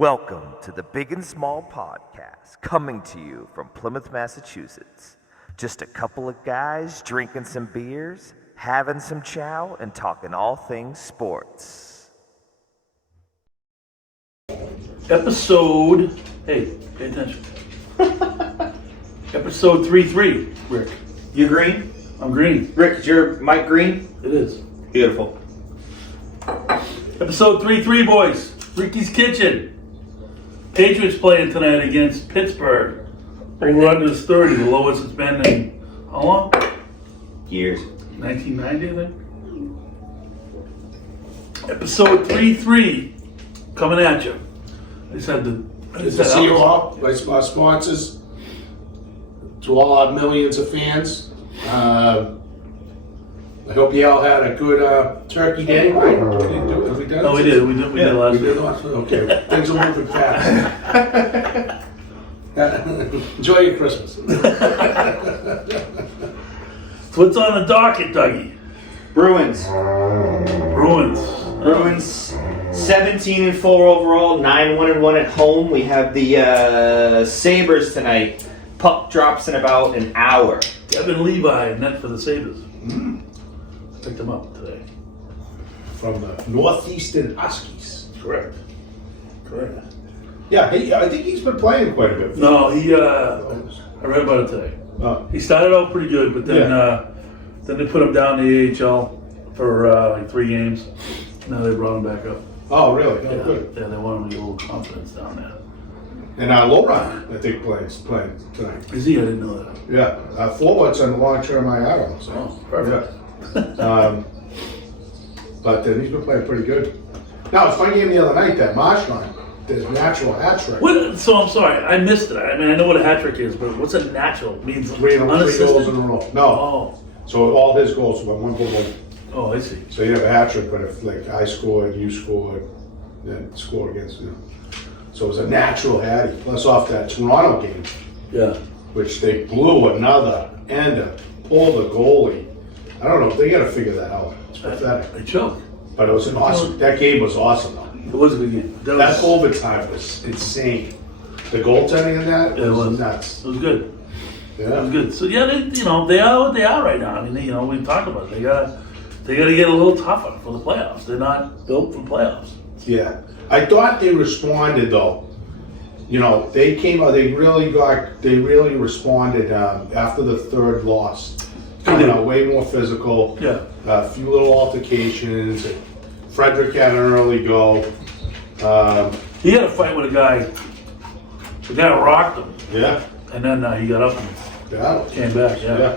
Welcome to the Big and Small Podcast, coming to you from Plymouth, Massachusetts. Just a couple of guys drinking some beers, having some chow, and talking all things sports. Episode, hey, pay attention. Episode 3-3, Rick. You green? I'm green. Rick, is your mic green? It is. Beautiful. Episode 3-3, boys. Ricky's Kitchen. Patriots playing tonight against Pittsburgh. Over under is 30, the lowest it's been in, how long? Years. 1990, I think. Episode 3-3, coming at you. I just had to... Good to see you all, my sponsors, to all our millions of fans. I hope you all had a good turkey day, right? Have we done it? Oh, we did. We did last We did week. last. Okay, things are moving fast. Enjoy your Christmas. So what's on the docket, Dougie? Bruins. Bruins. 17-4 overall, 9-1-1 at home. We have the Sabres tonight. Puck drops in about an hour. Devin Levi, net for the Sabres. Picked him up today. From the Northeastern Huskies. Correct. Yeah, I think he's been playing quite a bit. No, I read about it today. He started out pretty good, but then then they put him down in the AHL for like 3 games. Now they brought him back up. Oh, really? Oh, Yeah, good. yeah, they want him to get a little confidence down there. And Loran, I think, playing tonight. Is he? I didn't know that. Yeah, forwards on long-term IR. So. Oh, perfect. But he's been playing pretty good. Now, it's a fun game the other night, that Marshland, his natural hat trick. So I'm sorry, I missed it. I mean, I know what a hat trick is, but what's a natural? It means 3 goals in a row. No. Oh, So all his goals were one goal. oh, I see. So you have a hat trick, but if like I scored, you scored, then score against you. So it was a natural hattie. Plus off that Toronto game, Yeah. which they blew another ender, pulled the goalie. I don't know, they got to figure that out. It's pathetic. I choked. But it was an awesome, that game was awesome though. It was a good game. That overtime was insane. The goaltending in that Yeah, it was was. nuts. It was good. It was Yeah. good. So yeah, they are what they are right now. I mean, we talked about it. They gotta get a little tougher for the playoffs. They're not built for playoffs. Yeah. I thought they responded though. They came out, they really responded after the third loss. Way more physical. Yeah. A few little altercations. Frederick had an early go. He had a fight with a guy. The guy rocked him, Yeah. and then he got up and Yeah. came back. Yeah. Yeah.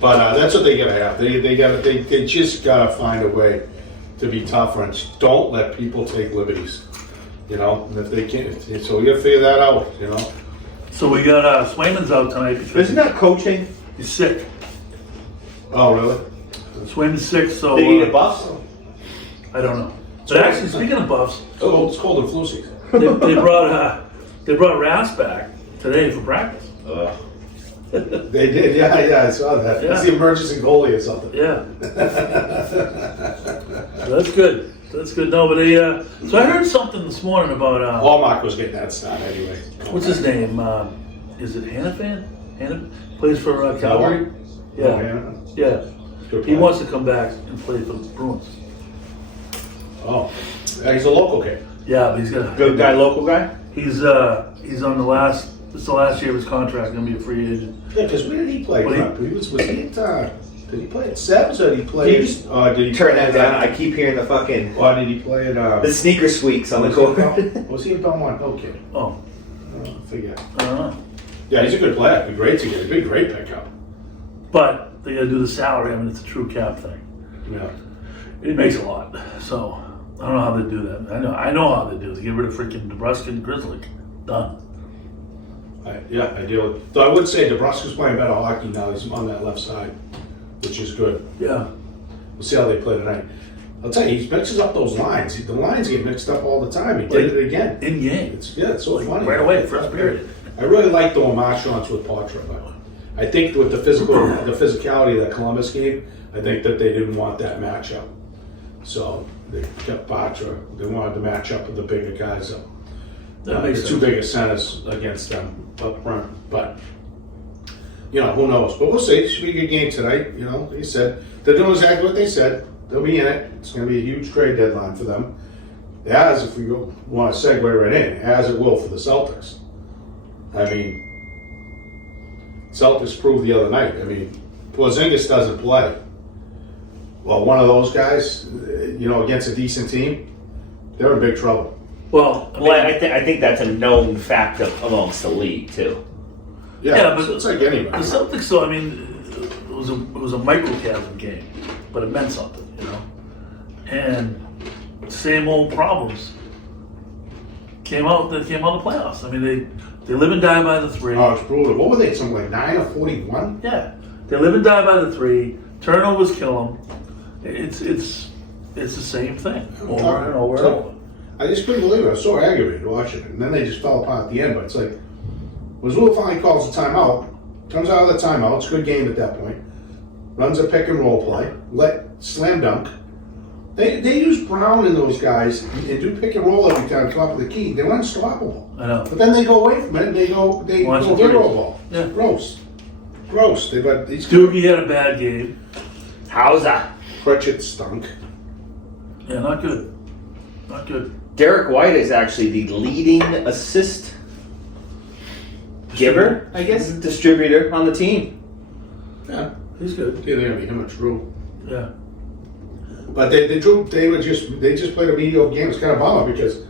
But that's what they gotta have. They just gotta find a way to be tougher and don't let people take liberties. And if they can't, so we gotta figure that out. So we got Swayman's out tonight because Isn't that coaching? he's sick. Oh, really? Swayman's sick, so They need a buff? I don't know. But actually, speaking of buffs, It's cold and flu season. they brought Rass back today for practice. They did, yeah, I saw that. Yeah. It's the emergency goalie or something. Yeah. That's good. That's good. No, but so I heard something this morning about Hallmark was getting that start anyway. what's his name? Is it Hannafan? Plays for Calgary. Yeah. Good He player. wants to come back and play for the Bruins. Oh, yeah, he's a local kid. Yeah, but he's got Good guy, local guy? He's on the last. This is the last year of his contract. Gonna be a free agent. Yeah, because where did he play? What, he- Was he at, did he play at Sebs or did he play? Did you did he Turn play that down. I keep hearing the fucking Or did he play at? the sneaker squeaks on the court. Was he at Belmont? Okay. Oh, I forget. I don't know. Yeah, he's a good player. It'd be great to get. It'd be a great pickup. But they gotta do the salary. I mean, it's a true cap thing. Yeah. It makes a lot. So I don't know how they do that. I know how they do it. They get rid of freaking DeBrusque and Grizzly. Done. I do. Though I would say DeBrusque's playing better hockey now. He's on that left side, which is good. Yeah. We'll see how they play tonight. I'll tell you, he mixes up those lines. The lines get mixed up all the time. He did it again. In game. It's so funny. Right away, first period. I really like the Marchands with Patra, by the way. I think with the physicality that Columbus gave, I think that they didn't want that matchup. So they kept Patra. They wanted to match up with the bigger guys. That makes the sense. two biggest centers against them up front. But, who knows? But we'll see. It should be a good game tonight. Like you said, they're doing exactly what they said. They'll be in it. It's going to be a huge trade deadline for them. As, if we want to segue right in, as it will for the Celtics. I mean, Celtics proved the other night. I mean, Porzingis doesn't play. Well, one of those guys, against a decent team, they're in big trouble. Well, I think that's a known fact amongst the league too. Yeah, but it's like anybody. the Celtics, though, I mean, it was a microcosm game, but it meant something, And same old problems came out in the playoffs. I mean, they live and die by the three. Oh, it's brutal. What were they? Something like 9 or 41? Yeah, they live and die by the three. Turnovers kill them. It's the same thing over and over and over. I just couldn't believe it. I was so aggravated watching it. And then they just fell apart at the end. But it's like, Mazzulla finally calls a timeout. Comes out of the timeout. It's a good game at that point. Runs a pick and roll play. Slam dunk. They use Brown and those guys and do pick and roll every time top of the key. They're unstoppable. I know. But then they go away from it and they go hero ball. Yeah. Gross. They've got these Doogie had a bad game. How's that? Pritchett stunk. Yeah, not good. Not good. Derek White is actually the leading assist giver, I guess, distributor on the team. Yeah. He's good. Yeah, they're gonna be him and Drew. Yeah. But they just played a mediocre game. It's kind of a bummer because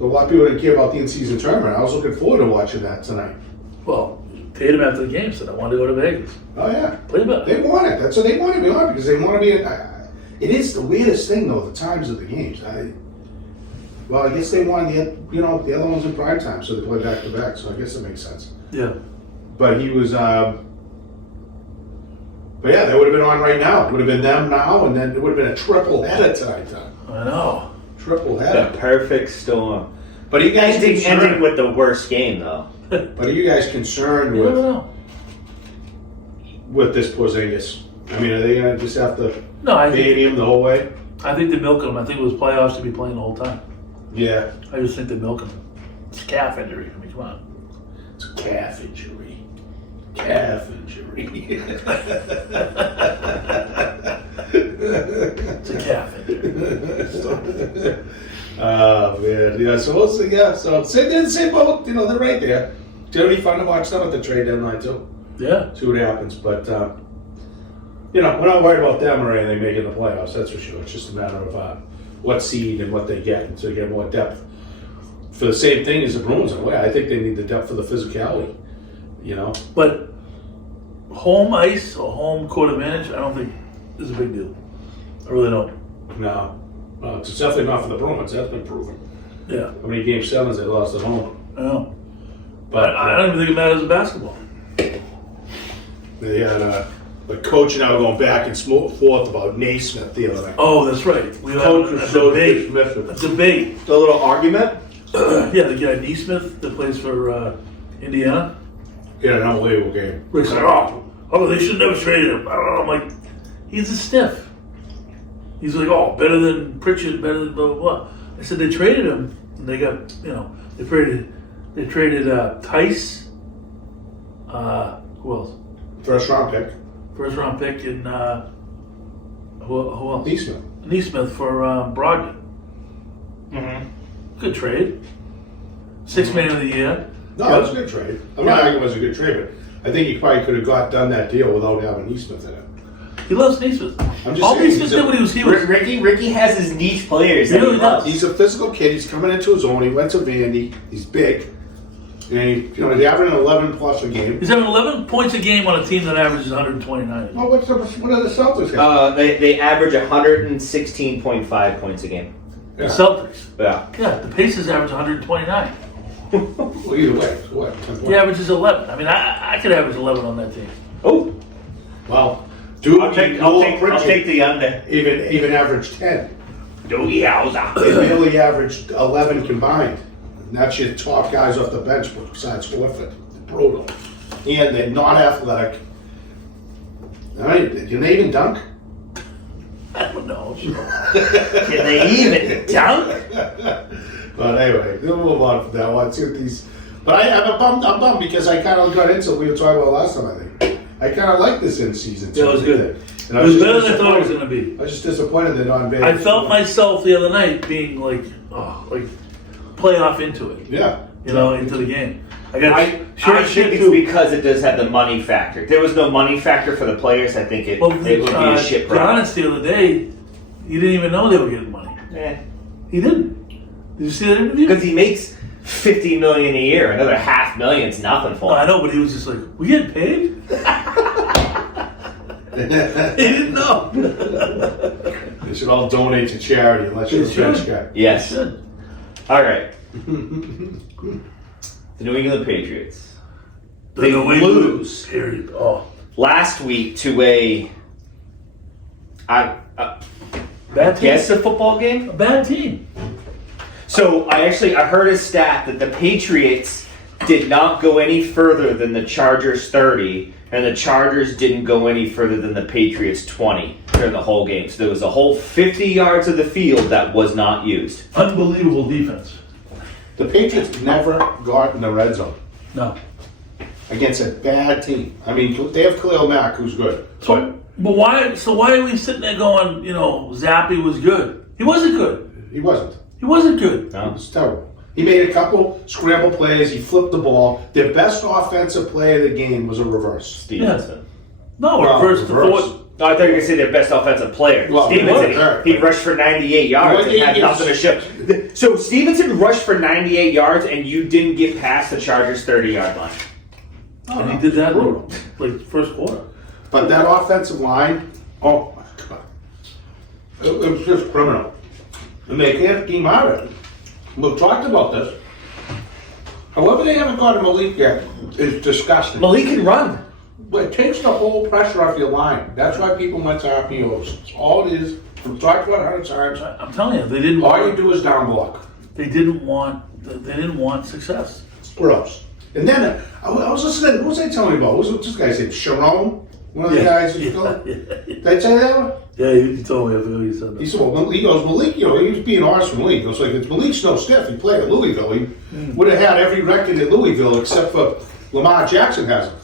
a lot of people didn't care about the in-season tournament. I was looking forward to watching that tonight. Well, Tatum after the game said, I wanted to go to Vegas. Oh yeah, Play better. they want it. That's what they want to be on because they want to be. It is the weirdest thing though. The times of the games. I guess they wanted the other ones in prime time, so they play back to back. So I guess it makes sense. Yeah. But he was. But yeah, they would have been on right now. It would have been them now, and then it would have been a triple header tonight. I know. Triple The header. perfect storm. But are you guys Ending concerned? with the worst game, though. But are you guys concerned You never with know. this Porzingis? I mean, are they going to just have to No, I baby him the whole way? think they're milking him. I think it was playoffs to be playing the whole time. Yeah. I just think they're milking him. It's a calf injury. I mean, come on. It's a calf injury. Calf injury. It's a calf injury. Man. Yeah, so we'll see. Yeah, so same boat. They're right there. It's going to be fun to watch them at the trade deadline, too. Yeah. See what happens. But, we're not worried about them or anything making the playoffs, that's for sure. It's just a matter of what seed and what they get, and so you get more depth. For the same thing as the Bruins, in a way, I think they need the depth for the physicality, But home ice or home court advantage, I don't think is a big deal. I really don't. No. It's definitely not for the Bruins, that's been proven. Yeah. How many game sevens they lost at home? I know. But I don't even think it matters in basketball. they had the coach and I were going back and forth about Naismith the other night. Oh, that's right. We had Coach was a so debate. dismissive. A debate. The little argument? Yeah, the guy Neesmith that plays for Indiana. He had an unbelievable game. Rick's like, they should never traded him. I don't know. I'm like, he's a stiff. He's like, better than Pritchard, better than blah, blah, blah. I said, they traded him, and they got, they traded Tice, who else? First round pick. First round pick, and who else? Naismith. Neesmith for Brogdon. Mm-hmm. Good trade. Sixth man of the year. No, it was a good trade. I'm not arguing it was a good trade, but I think he probably could have done that deal without having Naismith in it. He loves Neesmith. I'm just All saying, Neesmith did when he was Ricky has his niche players that Really he loves. He's a physical kid. He's coming into his own. He went to Vandy. He's big. And he's averaging 11 plus a game. He's having 11 points a game on a team that averages 129. Well, what are the Celtics got? They average 116.5 points a game. The Celtics. Yeah. Yeah, the Pacers average 129. Well, either way, so what? 10 points. He averages 11. I mean, I could average 11 on that team. Oh, Well, dude, I'll take the under. even averaged 10. Doogie Howser. They only averaged 11 combined. And that's your top guys off the bench besides Horford. Brutal. And they're not athletic. All right, can they even dunk? I don't know. Can they even dunk? But anyway, we'll move on from that one. See what these. But I'm bummed because I kind of got into. We were talking about last time. I think I kind of like this in season 2. Yeah, it was good. And It was better than I thought it was going to be. I was just disappointed they're not in Vegas. I felt myself the other night being like playoff into it. Yeah. Into the game. I think it's because it does have the money factor. If there was no money factor for the players, I think it would be a shit problem. Giannis the other day, he didn't even know they were getting money. He didn't. Did you see that interview? Because he makes $50 million a year. Another $500,000 is nothing for him. I know, but he was just like, "We getting paid?" He didn't know. They should all donate to charity unless you're a rich guy. Yes. All right. The New England Patriots. They lose. Period. Oh. Last week to a Bad team. guess a football game. A bad team. So I heard a stat that the Patriots did not go any further than the Chargers 30, and the Chargers didn't go any further than the Patriots 20 during the whole game. So there was a whole 50 yards of the field that was not used. Unbelievable defense. The Patriots never got in the red zone No. against a bad team. I mean, they have Khalil Mack, who's good. But why? So why are we sitting there going? Zappy was good. He wasn't good. He wasn't. He wasn't good. It was terrible. He made a couple scramble plays. He flipped the ball. Their best offensive play of the game was a reverse. Stevenson. No, Well, reverse to reverse. fourth. No, I thought you were going to say their best offensive player. Well, Stevenson, he rushed for 98 yards and had nothing to show. So Stevenson rushed for 98 yards and you didn't get past the Chargers' 30-yard line. And he did that like first quarter. But that offensive line, oh my God. It was just criminal. And they can't keep out of it. We've talked about this. However, they haven't got Malik yet is disgusting. Malik can run. But it takes the whole pressure off your line. That's why people went to RPOs. It's all it is. We've talked about it 100 times. I'm telling you, they didn't. All you do is down block. They didn't want. They didn't want success. It's gross. And then I was listening. What was they telling me about? What was this guy's name? Sharon? One of the guys in Philly? Did I tell you that one? Yeah, he told me. I forgot he said that. He said, well, he goes, Malik, he was being honest with Malik. He goes, like, if Malik's no stiff, he played at Louisville. He would have had every record at Louisville except for Lamar Jackson has it.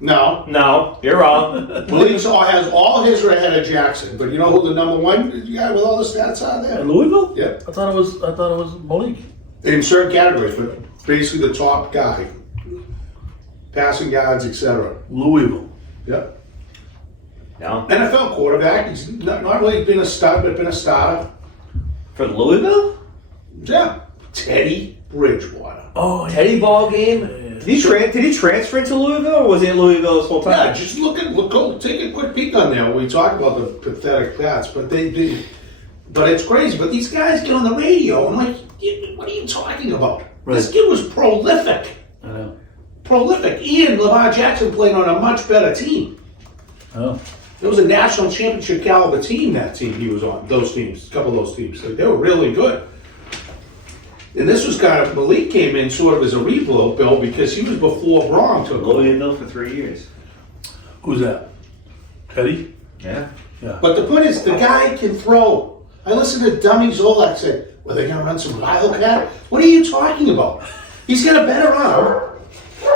No, you're wrong. Malik has all his ahead of Jackson. But you know who the number one guy with all the stats are there? In Louisville? Yep. I thought it was Malik. In certain categories, but basically the top guy. Passing yards, etc. Louisville. Yep. No. NFL quarterback. He's not really been a stud, but been a starter. For Louisville? Yeah. Teddy Bridgewater. Oh, yeah. Teddy ball game? Did he transfer into Louisville or was he at Louisville this whole time? Yeah, just go take a quick peek on there. We talk about the pathetic Pats, but they did. But it's crazy. But these guys get on the radio. I'm like, what are you talking about? Right. This kid was prolific. I know. Prolific. Ian Lamar Jackson played on a much better team. Oh. It was a national championship caliber team, that team he was on. Those teams, a couple of those teams. Like, they were really good. And this was kind of, Malik came in sort of as a rebuild, Bill, because he was before Braun took over. Louisville for 3 years. Who's that? Teddy? Yeah. Yeah. But the point is, the guy can throw. I listened to Dummy Zolak say, well, they're going to run some Wildcat? What are you talking about? He's got a better arm.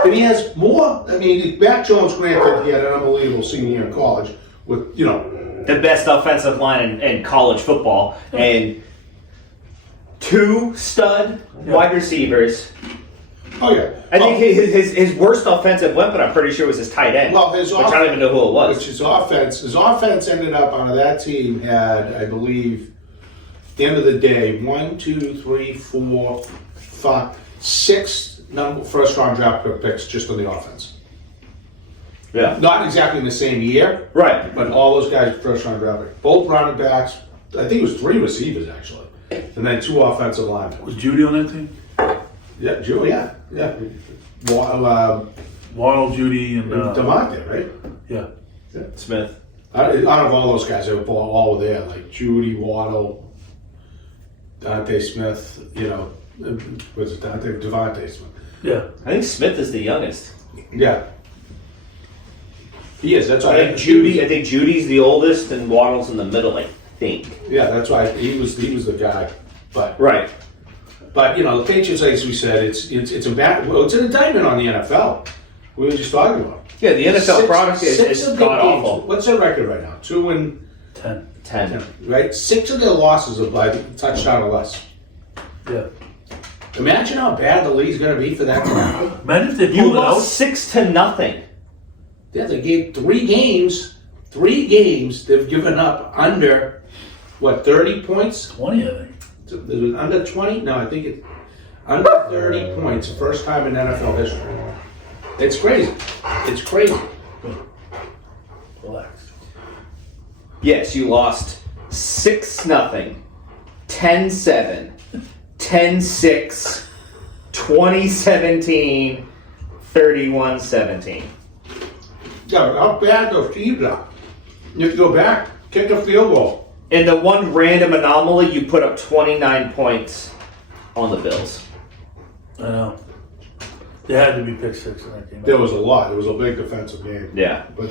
And he has more. I mean, Mac Jones, granted, he had an unbelievable senior year in college with, the best offensive line in college football. And 2 stud wide receivers. Oh, yeah. I think his worst offensive weapon, I'm pretty sure, was his tight end. Well, which I don't even know who it was. Which his offense ended up on that team had, I believe, at the end of the day, 1, 2, 3, 4, 5, 6 first-round draft picks just on the offense. Yeah. Not exactly in the same year, Right. but all those guys first-round draft picks. Both running backs. I think it was 3 receivers actually, and then 2 offensive linemen. Was Judy on that team? Yeah, Joe. Yeah. Waddle, Judy, and DeMonte, right? yeah. Smith. Out of all those guys, they were all there, like Judy, Waddle, Dante Smith. Was it Devontae Smith? Yeah. I think Smith is the youngest. Yeah. He is. That's why I think Judy's the oldest and Waddle's in the middle, I think. Yeah, that's why he was the guy. But Right. But the Patriots, as we said, it's an indictment on the NFL. We were just talking about. Yeah, the NFL product is god awful. What's their record right now? 2-10. 10. Right? 6 of their losses are by touchdown or less. Yeah. Imagine how bad the league's going to be for that to happen. Imagine if they You pulled it out. lost 6-0. Yeah, they gave 3 games. 3 games they've given up under 30 points? 20, I think. It was under 20? No, I think it's under 30 points. First time in NFL history. It's crazy. It's crazy. Relax. Yes, you lost 6-0, 10-7, 10-6, 20-17, 31-17. Yeah, how bad those teams are. You have to go back, kick a field goal. In the one random anomaly, you put up 29 points on the Bills. I know. There had to be pick 6 in that game. There was a lot. It was a big defensive game. Yeah. But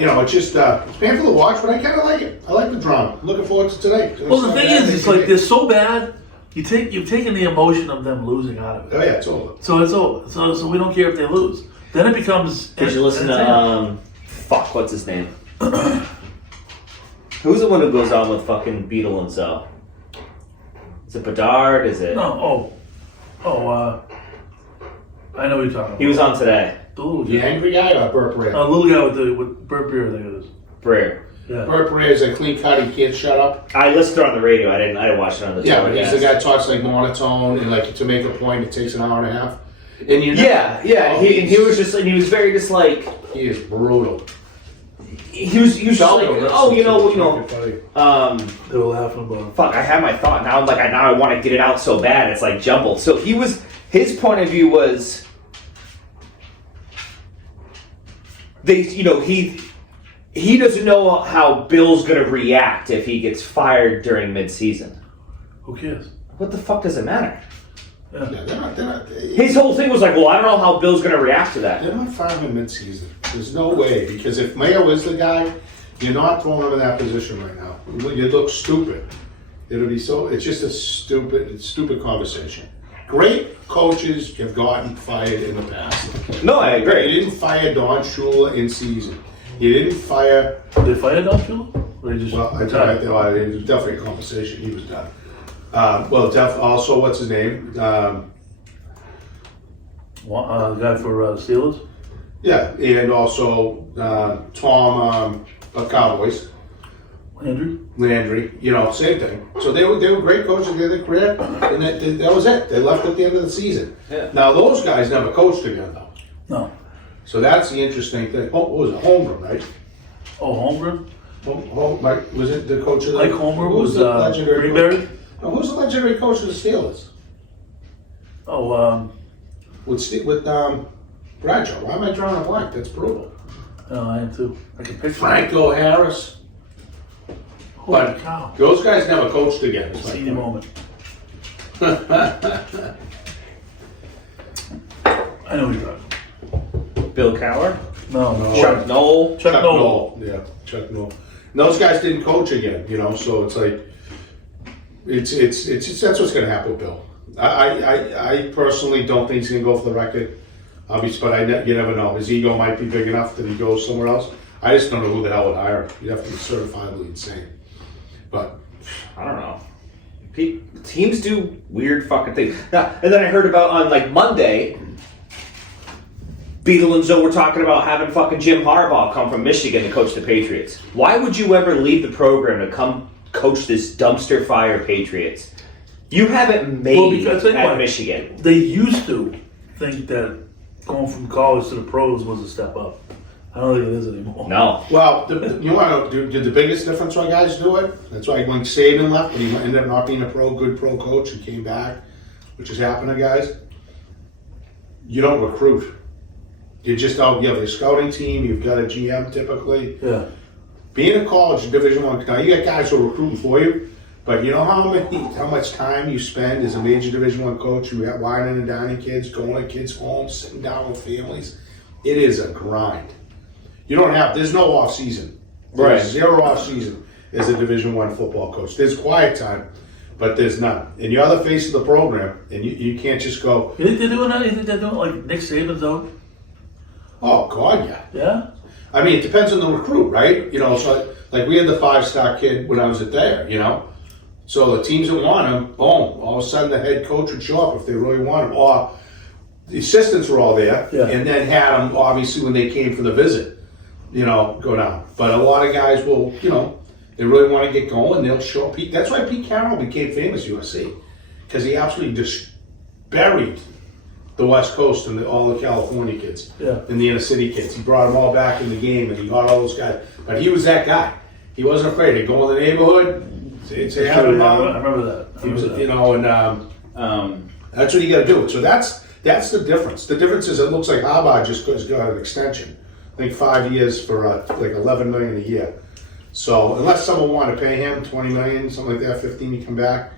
it's just it's painful to watch, but I kind of like it. I like the drama. Looking forward to today. Well, the thing is, it's like they're so bad. You've taken the emotion of them losing out of it. Oh yeah, it's over. So it's over. So we don't care if they lose. Then it becomes. Did you listen to what's his name? Who's the one who goes on with fucking Beetle and so? Is it Bedard? Is it? No. I know what you're talking about. He was on today. The little The guy. angry guy or Burt Breer? The little guy with Burt Beer, I think it is. Breer. Yeah. Burt Breer is a clean cut. He can't shut up. I listened to it on the radio. I didn't watch it on the Yeah, television. but he's the guy who talks like monotone and like to make a point it takes an hour and a half. And Yeah. He was just like he was very just like he is brutal. he was just like They were laughing about it. fuck. I had my thought now. Now I want to get it out so bad. It's like jumbled. So his point of view was he doesn't know how Bill's gonna react if he gets fired during mid-season. Who cares? What the fuck does it matter? Yeah, they're not. His whole thing was like, well, I don't know how Bill's gonna react to that. They're not firing him mid-season. There's no way because if Mayo is the guy, you're not throwing him in that position right now. You look stupid. It'll be so. It's just a stupid conversation. Great coaches have gotten fired in the past. No, I agree. You didn't fire Don Shula in season. You didn't fire. Did they fire Don Shula? Or they just Well, I retired? thought it was definitely a conversation. He was done. Also, what's his name? The guy for Steelers? Yeah, and also Tom of Cowboys. Landry, same thing. So they were great coaches in their career, and that was it. They left at the end of the season. Yeah. Now those guys never coached again, though. No. So that's the interesting thing. Oh, what was it? Holmgren, right? Oh, Holmgren? Mike, was it the coach of the? Mike Holmgren who was the legendary Greenberry? coach? No, who's the legendary coach of the Steelers? Oh, With Bradshaw. Why am I drawing a blank? That's brutal. I am too. I can picture Franco Harris. Holy But cow. those guys never coached again. is my Senior point. moment. I know who you're talking. Bill Cowher, No. Chuck Noll. Chuck Noll. Yeah, Chuck Noll. And those guys didn't coach again, so it's like it's that's what's going to happen with Bill. I personally don't think he's going to go for the record. But you never know. His ego might be big enough that he goes somewhere else. I just don't know who the hell would hire him. You'd have to be certifiably insane. But I don't know. Teams do weird fucking things. And then I heard about on Monday, Beetle and Zoe were talking about having fucking Jim Harbaugh come from Michigan to coach the Patriots. Why would you ever leave the program to come coach this dumpster fire Patriots? You haven't made at Michigan. They used to think that going from college to the pros was a step up. I don't think it is anymore. No. well, you want to do the biggest difference why guys do it? That's why when Saban left, and he ended up not being a good pro coach and came back, which has happened to guys. You don't recruit. You just you have a scouting team. You've got a GM typically. Yeah. Being a college Division I, now you got guys who are recruiting for you, but you know how much time you spend as a major Division I coach. You have wining and dining kids, going to kids' homes, sitting down with families. It is a grind. You don't have. There's no off season. There's Right. zero off season as a Division I football coach. There's quiet time, but there's none. And you're the face of the program, and you can't just go, You think they're doing that? You think they're doing like Nick Saban's out? oh, God, yeah. Yeah? I mean, it depends on the recruit, right? You know, so like we had the 5-star kid when I was at there, you know? So the teams that want him, boom, all of a sudden the head coach would show up if they really want him. Or the assistants were all there, Yeah. and then had him, obviously, when they came for the visit, you know, go down. But a lot of guys will, you know, they really want to get going, they'll show up. That's why Pete Carroll became famous at USC, because he absolutely just buried the West Coast and all the California kids and the inner city kids. He brought them all back in the game, and he got all those guys. But he was that guy. He wasn't afraid to go in the neighborhood, say hi to I mom. remember that. He was, you know, and that's what you got to do. So that's the difference. The difference is it looks like Harbaugh just got an extension. I think 5 years for like $11 million a year. So unless someone wanted to pay him $20 million, something like that, 15 to come back.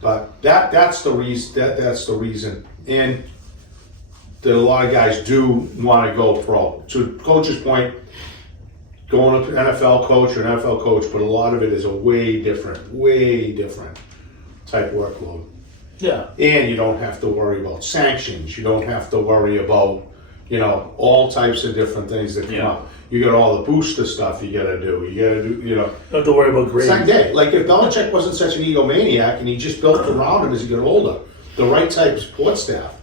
But that's the reason. That's the reason. And that a lot of guys do want to go pro. To Coach's point, going to NFL coach or an NFL coach, but a lot of it is a way different type workload. Yeah. And you don't have to worry about sanctions. You don't have to worry about, you know, all types of different things that come up. You got all the booster stuff you got to do. You got to do, you know. Don't have to worry about grades. Same day. Like if Belichick wasn't such an egomaniac and he just built around him as he got older, the right type of support staff,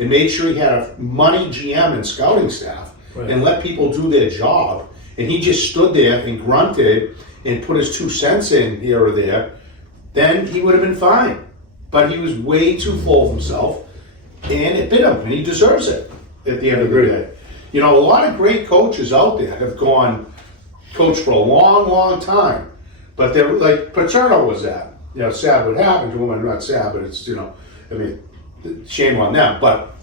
and made sure he had a money GM and scouting staff, and let people do their job, and he just stood there and grunted and put his 2 cents in here or there, then he would have been fine. But he was way too full of himself, and it bit him, and he deserves it at the end of the day. You know, a lot of great coaches out there have gone coach for a long, long time, but they're like Paterno was that. You know, sad what happened to him. I'm not sad, but it's, you know, I mean, shame on them. But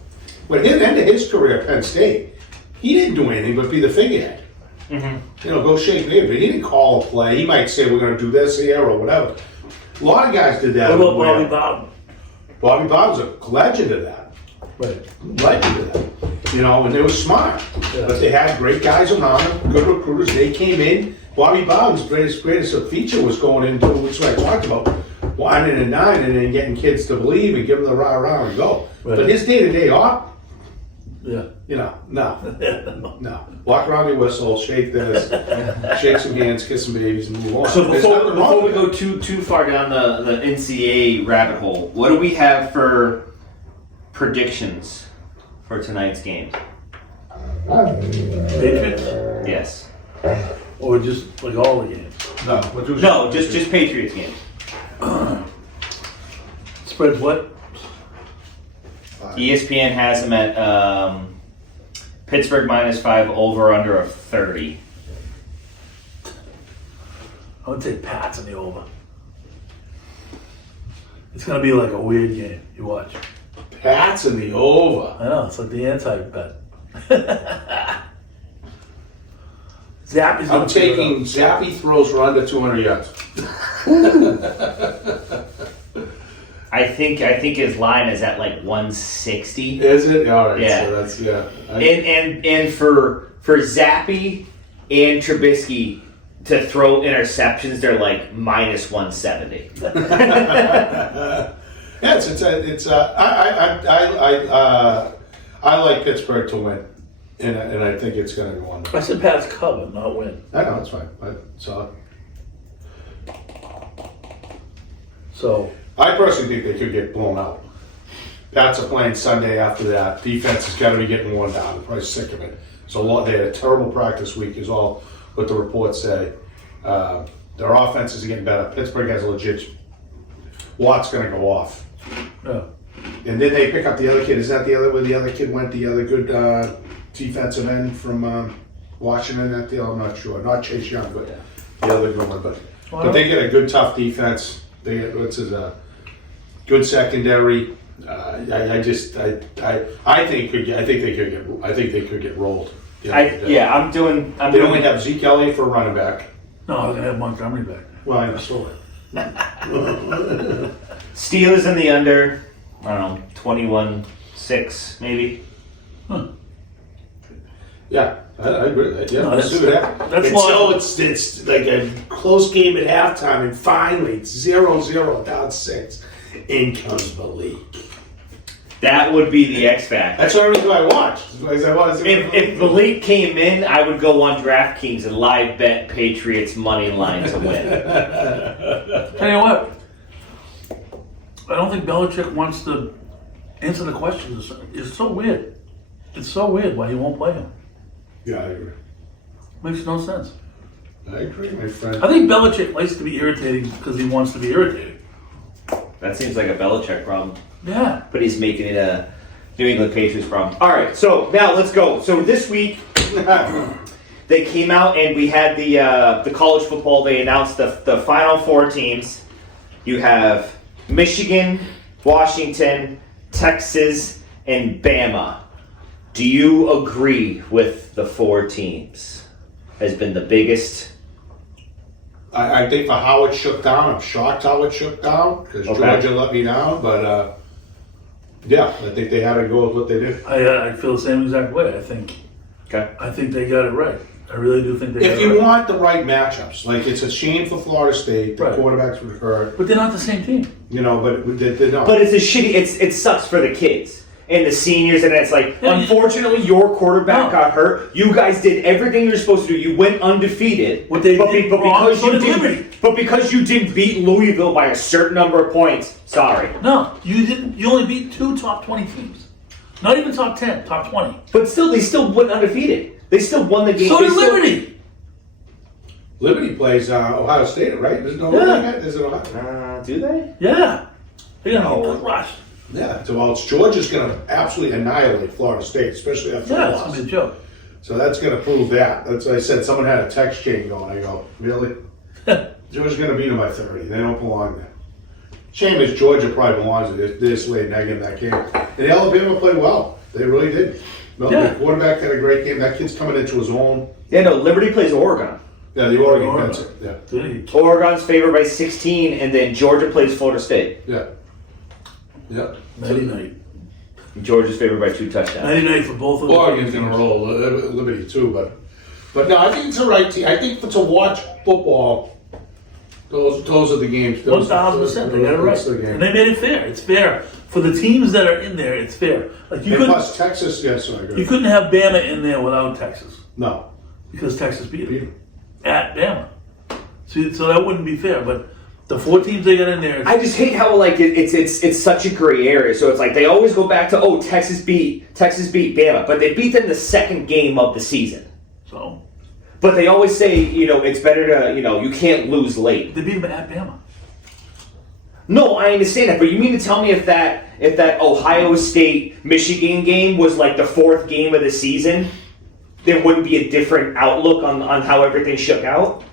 when he ended his career at Penn State, he didn't do anything but be the figurehead. Mm-hmm. You know, go shake hands. But he didn't call a play. He might say, we're going to do this here or whatever. A lot of guys did that. What about Bobby Bowden? Bobby Bowden's a legend of that. Right. Legend of that. You know, and they were smart. Yeah. But they had great guys around them, good recruiters. They came in. Bobby Bowden's greatest feature was going into, which is what I talked about, 1 and 9, and then getting kids to believe and give them the rah-rah and go. Right. But his day-to-day off, you know, no. Walk around your whistle, shake this, shake some hands, kiss some babies, and move on. So before we go too far down the NCAA rabbit hole, what do we have for predictions for tonight's game? Patriots? Yes. Or just like all the games? No, just Patriots games. Spreads what? ESPN has them at Pittsburgh -5, over under of 30. I would say Pats in the over. It's going to be like a weird game. You watch. Pats in the over. I know, it's like the anti-bet. Zappy's I'm taking Zappy throws for under 200 yards. I think his line is at like 160. Is it? All right. Yeah. So that's And for Zappy and Trubisky to throw interceptions, they're like -170. Yes, I like Pittsburgh to win, and I think it's going to go on. I said Pats cover, not win. I know, it's fine. So I personally think they could get blown out. Pats are playing Sunday after that. Defense has got to be getting worn down. They're probably sick of it. So they had a terrible practice week, is all what the reports say. Their offenses are getting better. Pittsburgh has a legit. Watt's going to go off. yeah. And then they pick up the other kid. Is that the other where the other kid went? The other good defensive end from Washington? That deal? I'm not sure. Not Chase Young, but the other good one. But they get a good, tough defense. They get good secondary. I think they could get rolled. I'm doing. They only have Zeke Elliott for a running back. No, I'm going to have Montgomery back. Well, I saw it. Steelers in the under. I don't know, 21-6 maybe. Yeah, I agree. Yeah, No, let's that's- do that. that's Until why- it's like a close game at halftime, and finally it's 0-0 down 6. In comes the league. That would be the X factor. That's the only reason I watch. If the league came in, I would go on DraftKings and live bet Patriots money line to win. Tell you what, I don't think Belichick wants to answer the questions. It's so weird. It's so weird why he won't play him. Yeah, I agree. Makes no sense. I agree, my friend. I think Belichick likes to be irritating because he wants to be irritating. That seems like a Belichick problem. Yeah. But he's making it a New England Patriots problem. All right, so now let's go. So this week, they came out and we had the college football. They announced the final 4 teams. You have Michigan, Washington, Texas, and Bama. Do you agree with the 4 teams? Has been the biggest. I think for how it shook down, I'm shocked how it shook down because Okay. Georgia let me down. But yeah, I think they had to go with what they did. I feel the same exact way. Okay. I think they got it right. I really do think they got If it you right. want the right matchups, like it's a shame for Florida State, the Right. quarterbacks were hurt, But they're not the same team. but they're not. But it's a shitty. It sucks for the kids and the seniors, and it's like, Yeah, unfortunately, your quarterback No. got hurt. You guys did everything you were supposed to do. You went undefeated. What they but, did but wrong, because so you did didn't, Liberty. but because you didn't beat Louisville by a certain number of points, sorry. No, you didn't. You only beat 2 top 20 teams. Not even top 10, top 20. But still, they still went undefeated. They still won the game. So They did still- Liberty. Liberty plays Ohio State, right? There's no Yeah. Is it Ohio? Do they? Yeah. They're going to No. get crushed. Yeah. So well, Georgia's going to absolutely annihilate Florida State, especially after Yeah, the it's going loss. to be a joke. So that's going to prove that. That's what I said. Someone had a text chain going. I go, really? Georgia's going to beat them by 30. They don't belong there. Shame is Georgia probably belongs there. This late and I get in that game. And Alabama played well. They really did. No, Yeah. The quarterback had a great game. That kid's coming into his own. Yeah, no. Liberty plays Oregon. Yeah, the Oregon. Oregon. That's it. Yeah. They're gonna get Oregon's favored by 16, and then Georgia plays Florida State. Yeah. Yeah. Nighty night. Georgia's favored by 2 touchdowns. Nighty night for both of them. Oregon's going to roll. Liberty too, but no, I think it's the right team. I think to watch football, those are the games. 1,000%. They got it right. That's the game. And they made it fair. It's fair. For the teams that are in there, it's fair. Like you And couldn't, plus Texas, yes, I agree. you couldn't have Bama in there without Texas. No. Because Texas beat Beat them 'em. at Bama. So that wouldn't be fair. But the 4 teams they got in there, I just hate how like it's such a gray area. So it's like they always go back to Texas beat Bama, but they beat them the second game of the season. so But they always say it's better to you can't lose late. they beat them at Bama. No, I understand that, but you mean to tell me if that Ohio State Michigan game was like the 4th game of the season, there wouldn't be a different outlook on how everything shook out?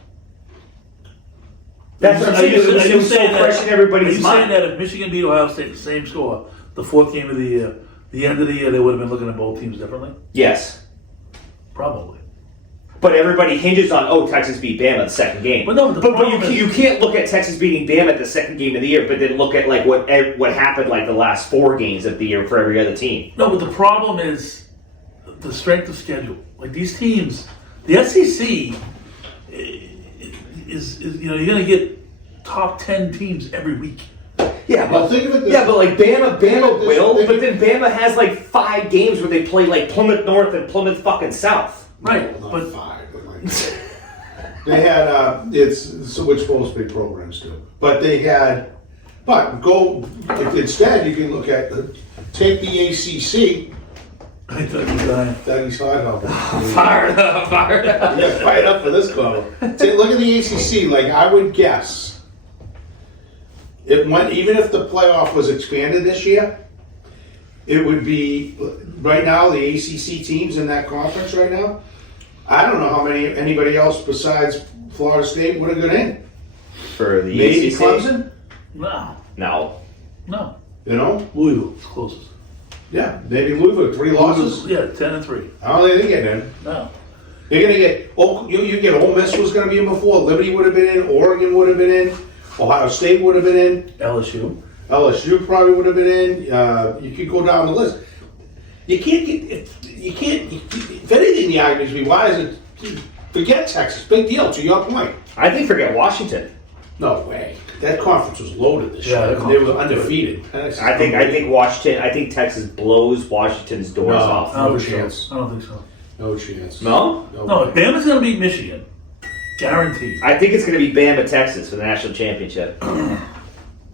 That's what I'm saying. It was so fresh in everybody's Are you mind. saying that if Michigan beat Ohio State the same score, the 4th game of the year, the end of the year, they would have been looking at both teams differently? Yes. Probably. But everybody hinges on Texas beat Bama the second game. But no, the problem is- you can't look at Texas beating Bama at the second game of the year, but then look at like what happened like the last 4 games of the year for every other team. No, but the problem is the strength of schedule. Like these teams, the SEC is you're going to get top 10 teams every week. Yeah, Well, think of it this yeah, but like Bama this- will, this- but then Bama has like 5 games where they play like Plymouth North and Plymouth fucking South. Right, Not but 5, but like they had which most big programs do. But they had, instead you can look at take the ACC. I thought you were dying. Daddy's hot help. Fired up. Yeah, fired up for this call. Look at the ACC. Like I would guess, even if the playoff was expanded this year, it would be right now the ACC teams in that conference right now. I don't know how anybody else besides Florida State would have got in. For the Maybe ACC? Clemson. No, No. You know, Louisville's closest. yeah, maybe Louisville 3 losses. Yeah, 10-3. I don't think they get in. No. They're gonna get. You get Ole Miss was gonna be in before. Liberty would have been in. Oregon would have been in. Ohio State would have been in. LSU. LSU probably would have been in. You could go down the list. You can't get if anything, the argument should be why is it forget Texas? Big deal. To your point. I think forget Washington. No way. That conference was loaded this Yeah, year. that They were conference was undefeated. I think Washington. I think Texas blows Washington's doors No. off. I don't No think so. chance. I don't think so. No chance. No, No, Bama's going to beat Michigan. Guaranteed. I think it's going to be Bama, Texas for the national championship.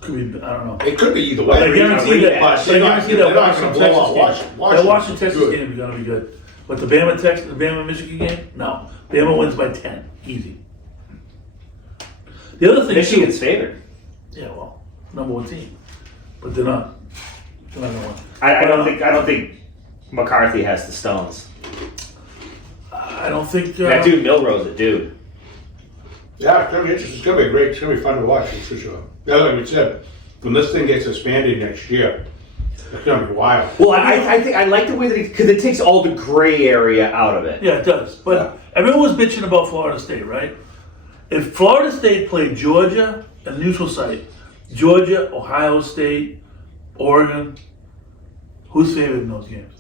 Could be, I don't know. It could be either But I way. guarantee that. But I they're not guarantee that going to blow out Washington. Washington. That Washington Texas Good. game is going to be good. But the Bama Michigan game, no. Bama wins by 10, easy. The other thing, Michigan's favored. yeah, well, number one team, but they're not. They're not going to win. I don't think McCarthy has the stones. I don't think. That dude Milrose, a dude. Yeah, it's going to be interesting. It's going to be great. It's going to be fun to watch, for sure. Yeah, like we said, when this thing gets expanded next year, it's going to be wild. Well, I think I like the way that because it takes all the gray area out of it. Yeah, it does. But everyone was bitching about Florida State, right? If Florida State played Georgia, a neutral site, Georgia, Ohio State, Oregon, who's favored in those games?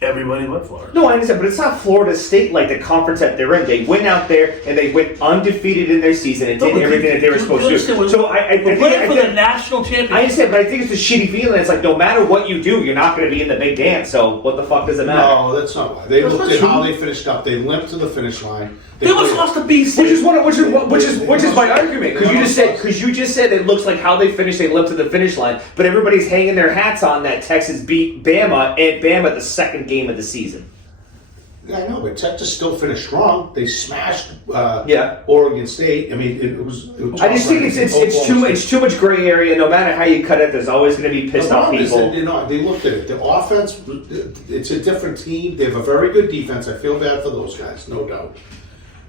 Everybody but Florida. No, I understand, but it's not Florida State like the conference that they're in. They went out there and they went undefeated in their season and did everything that they were supposed to do. So I We're playing for the national championship. I understand, but I think it's a shitty feeling. It's like no matter what you do, you're not going to be in the big dance. So what the fuck does it matter? No, that's not why. They That's looked not at how true. they finished up. They limped to the finish line. They almost lost to BC. Which is my argument because you just said it looks like how they finished. They limped to the finish line, but everybody's hanging their hats on that Texas beat Bama and Bama the second game of the season. Yeah, I know, but Texas still finished strong. They smashed Yeah. Oregon State. I mean, it was I just think it's too much gray area. No matter how you cut it, there's always going to be pissed off people. They looked at it. The offense, it's a different team. They have a very good defense. I feel bad for those guys, no doubt.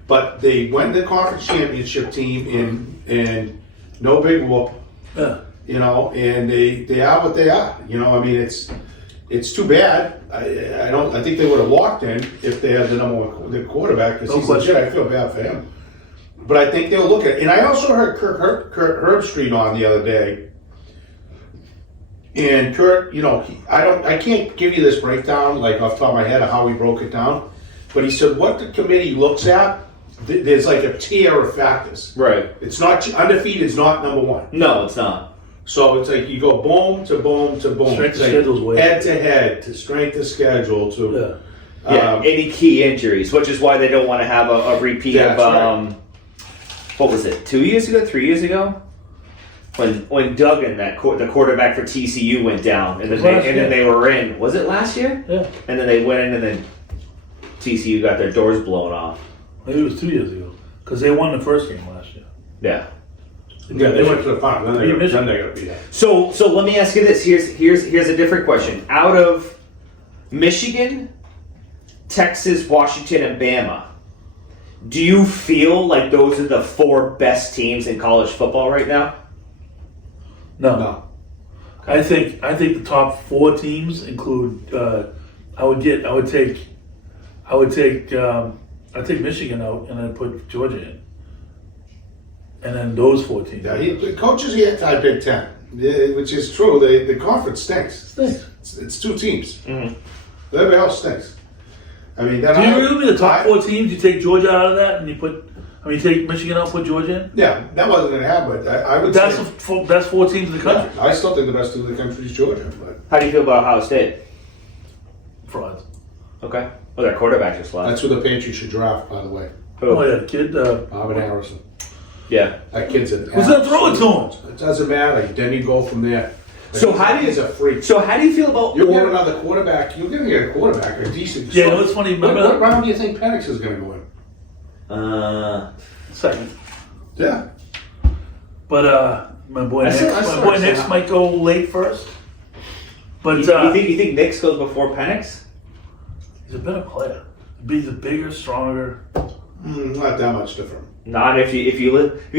But they went to the conference championship team and no big whoop. Yeah. You know, and they are what they are. You know, I mean, it's too bad. I think they would have walked in if they had the number one the quarterback because he's legit. I feel bad for him. But I think they'll look at it. And I also heard Kurt Herbstreit on the other day. And Kurt, you know, I can't give you this breakdown like off the top of my head of how he broke it down. But he said what the committee looks at, there's like a tier of factors. Right. It's not undefeated. Is not number one. No, it's not. So it's like you go boom to boom to boom. Strength of It's schedule's way head to head to strength of schedule to Yeah, any key injuries, which is why they don't want to have a repeat of right. What was it? 2 years ago, 3 years ago, when Duggan, the quarterback for TCU, went down, and then they were in. Was it last year? Yeah. And then they went in, and then TCU got their doors blown off. Maybe it was 2 years ago because they won the first game last year. Yeah. Yeah, they went to the final. Then they got to beat it. So let me ask you this. Here's a different question. Out of Michigan, Texas, Washington, and Bama, do you feel like those are the four best teams in college football right now? No. I think the top four teams include. I'd take Michigan out and I'd put Georgia in, and then those four teams. Yeah, the coaches he anti-Big Ten, which is true. The conference stinks. It's two teams. Mm-hmm. Everybody else stinks. I mean, Do you really the top four teams? You take Georgia out of that, and you take Michigan out, put Georgia in. Yeah, that wasn't going to happen. But I would That's say the best four teams in the country. Yeah, I still think the best team in the country is Georgia. But How do you feel about Ohio State? Frauds. Okay. Well, their quarterbacks are slow. that's who the Patriots should draft, by the way. Oh yeah, kid. Marvin Harrison. Yeah. That kid's an. Who's gonna throw it to him? It doesn't matter. Then you go from there. But So how do you? He's a freak. So how do you feel about? You'll get another quarterback. You're going to get a quarterback, a decent. Yeah, no, it's funny. What round do you think Penix is going to go in? Second. Yeah. But my boy Nix might go late first. But You think Knicks goes before Penix? he's a better player. He's a bigger, stronger. Not that much different. Not if you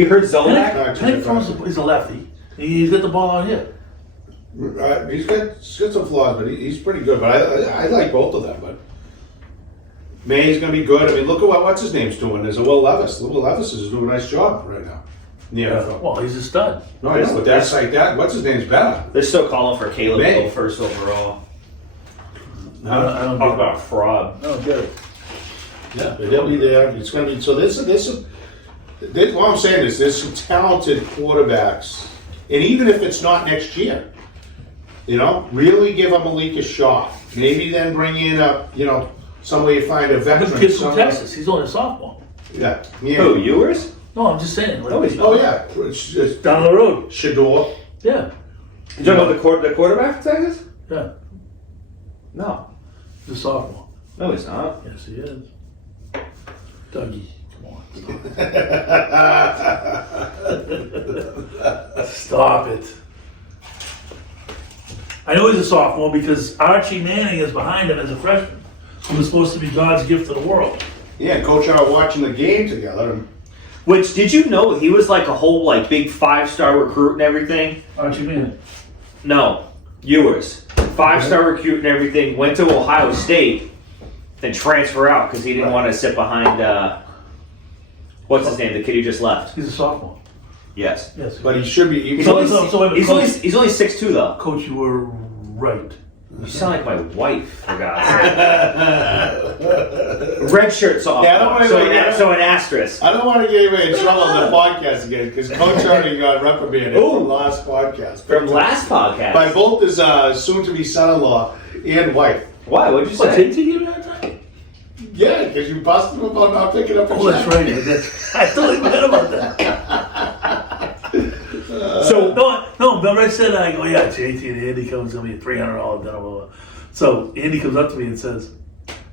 heard Zolak? He's a lefty. He's got the ball out here. He's got some flaws, but he's pretty good. But I like both of them. But May's going to be good. I mean, look at what's his name's doing. There's a Will Levis. Will Levis is doing a nice job right now. Yeah. Well, he's a stud. No, I know, but that's like that. What's his name's better. They're still calling for Caleb to May. go first overall. I don't Talk get about fraud. it. I don't get it. Yeah, they'll be there. It's going to be so. What I'm saying is, there's some talented quarterbacks, and even if it's not next year, really give Malik a shot. Maybe then bring in somebody to find a This veteran. kid's from somebody- Texas. He's only a sophomore. Yeah. Who, yours? No, I'm just saying. Like, No, he's not. Oh yeah. It's down the road. Shador. Yeah. You talking about the quarterback for Texas? Yeah. No. He's a sophomore. No, he's not. Yes, he is. Dougie, come on. Stop it. I know he's a sophomore because Archie Manning is behind him as a freshman. He was supposed to be God's gift to the world. Yeah, Coach and I were watching the game together. And Which, did you know he was like a whole like big 5-star recruit and everything? Archie Manning. No, Ewers. 5-star recruit and everything, went to Ohio State, then transfer out because he didn't want to sit behind, what's his name, the kid who just left? He's a sophomore. Yes. Yes. but he should be. He's only, So- he's only 6'2" though. Coach, you were right. You sound like my wife, for God's sake. Red shirt sophomore. Yeah, I don't wanna- So an asterisk. I don't want to get anybody in trouble on the podcast again because Coach already got reprimanded Ooh. from last podcast. From last podcast. By both his soon-to-be son-in-law and wife. Why? What'd you What, say? JT gave you that time? Yeah, because you busted him about not picking up a Oh, that's check. right. I totally forgot about that. So, No, remember I said, I go, yeah, JT and Andy comes to me, $300 dinner, blah, blah. So Andy comes up to me and says,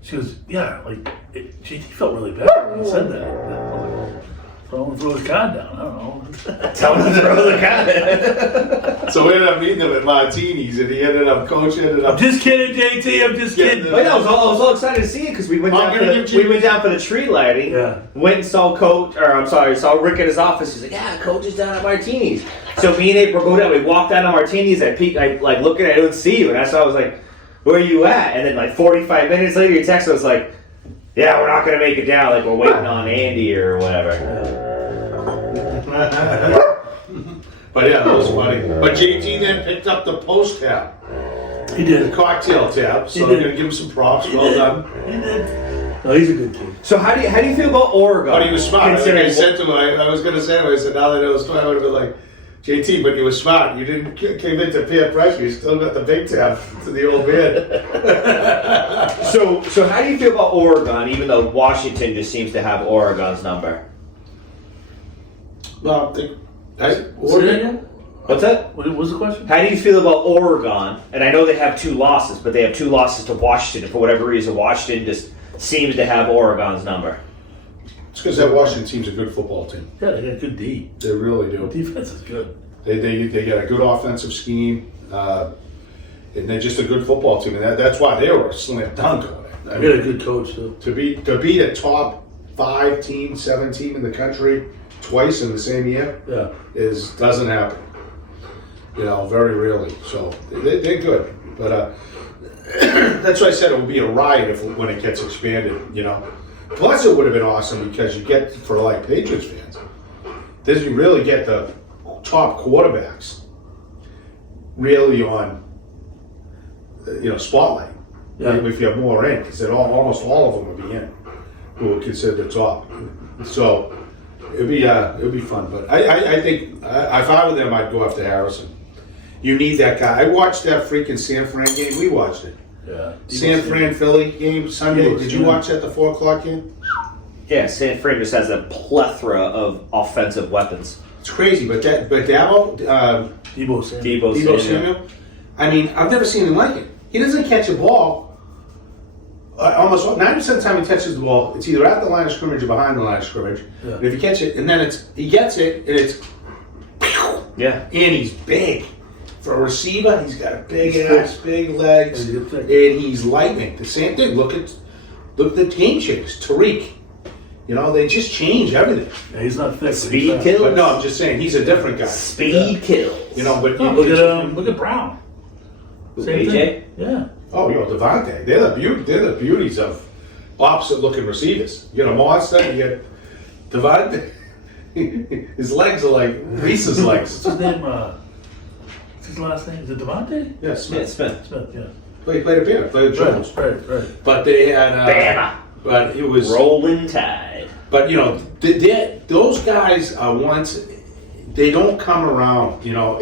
she goes, yeah, like, JT felt really bad when he said that. I was like, throw his card down, I don't know. tell him to throw the cat. So we ended up meeting him at Martini's, and Coach ended I'm up. just kidding, JT, I'm just kidding. But yeah, I was all excited to see it because we went down for the tree lighting. Yeah. Went and saw saw Rick at his office. He's like, yeah, Coach is down at Martini's. So me and April go down. We walked down to Martini's. I like looking at it, I don't see you, and that's why I was like, where are you at? And then like 45 minutes later, you text us like, yeah, we're not gonna make it down. Like we're waiting on Andy or whatever. But yeah, that was funny. But JT then picked up the post tab, He the did. cocktail tab. So He we're did. gonna give him some props. Well done. He did. No, he's a good kid. So how do you feel about Oregon? But he was smart. I think I Considering- said to him, I was gonna say to him, I said, now that I was 20, I would have been like, JT, but you were smart. You didn't came into peer pressure. You still got the big tab to the old man. So how do you feel about Oregon? Even though Washington just seems to have Oregon's number. No, Say that again? What's that? What was the question? How do you feel about Oregon? And I know they have 2 losses, but they have 2 losses to Washington. For whatever reason, Washington just seems to have Oregon's number. It's because that Washington team's a good football team. Yeah, they got good D. They really do. Defense is good. They got a good offensive scheme, and they're just a good football team, and that's why they were a slam dunk on it. I They got a mean, good coach too. to be a top 5 team, 7 team in the country twice in the same year Yeah. doesn't happen. Very rarely. So they're good, but that's why I said it would be a riot when it gets expanded. Plus it would have been awesome because you get for like Patriots fans, then you really get the top quarterbacks really on spotlight. Yeah. If you have more in, because almost all of them would be in who are considered the top. So it'd be fun. But I think if I were them, I'd go after Harrison. You need that guy. I watched that freaking San Fran game. We watched it. Yeah. San Fran Philly game Sunday. Did you watch that the 4:00 game? Yeah, San Fran just has a plethora of offensive weapons. It's crazy, but Debo Samuel. Debo Samuel. I mean, I've never seen him like it. He doesn't catch a ball. Almost 90% of the time he catches the ball, it's either at the line of scrimmage or behind the line of scrimmage. Yeah. And if you catch it, and then he gets it, and it's, Yeah. and he's big. For a receiver, he's got a big ass, big legs, Yeah, and he's he's lightning. The same thing. Look at the team changed. Tariq. They just change everything. Yeah, he's not thick. Speed but he's kill. But no, I'm just saying he's a different guy. Speed kills. But fast. Look at Brown. Same AJ? thing. Yeah. Oh, Devontae. They're the beauties of opposite-looking receivers. You get a monster, you get Devontae. His legs are like Reese's legs. What's his name? What's his last name? Is it Devontae? Yeah, Smith. Smith. Smith, yeah. Played a Panther, played the Jones. Right. But they had. Bama. But it was. Rolling Tide. But, you know, those guys are once. They don't come around, you know.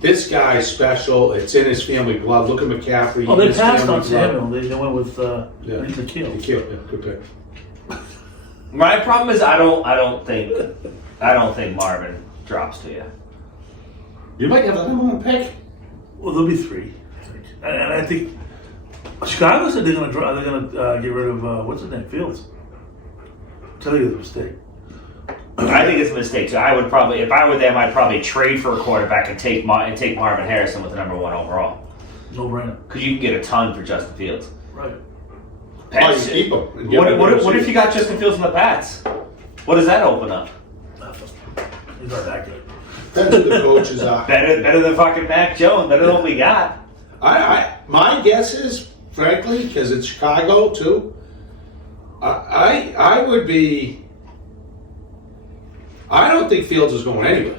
This guy's special. It's in his family blood. Look at McCaffrey. Oh, they his passed family on blood. Samuel. They went with I think Akil. Akil, yeah, good pick. My problem is I don't think Marvin drops to you. You might have the number one pick. Well, there'll be 3, I think. And I think Chicago said they're going to get rid of what's his name, Fields. Tell you the mistake. I think it's a mistake too. I would probably, if I were them, I'd probably trade for a quarterback and take Marvin Harrison with the number 1 overall. No brainer. Because you can get a ton for Justin Fields. Right. Pats, you keep him. What if you got Justin Fields in the Pats? What does that open up? He's not that good. That's who the coaches are. Better than fucking Mac Jones. Better than what we got. My guess is, frankly, because it's Chicago too. I would be. I don't think Fields is going anywhere.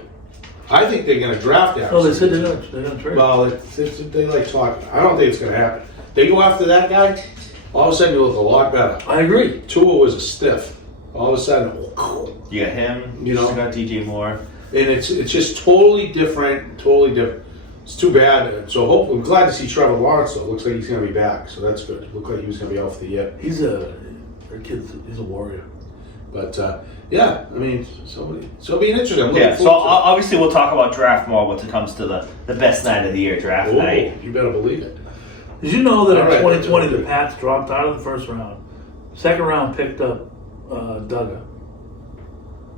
I think they're going to draft him. Oh, they said they're going to trade. Well, they like talking. I don't think it's going to happen. They go after that guy. All of a sudden, you look a lot better. I agree. Tua was a stiff. All of a sudden, You got him. You know. You got DJ Moore. and it's just totally different. Totally different. It's too bad. So hopefully, I'm glad to see Trevor Lawrence. Though, looks like he's going to be back. So that's good. It looked like he was going to be out for the year. He's a warrior. But yeah, I mean, so it'll be interesting. I'm looking Yeah, so forward to it. obviously we'll talk about draft more when it comes to the best night of the year, draft Oh, night. you better believe it. Did you know that All in right. 2020 the Pats dropped out of the first round? Second round picked up Duggar,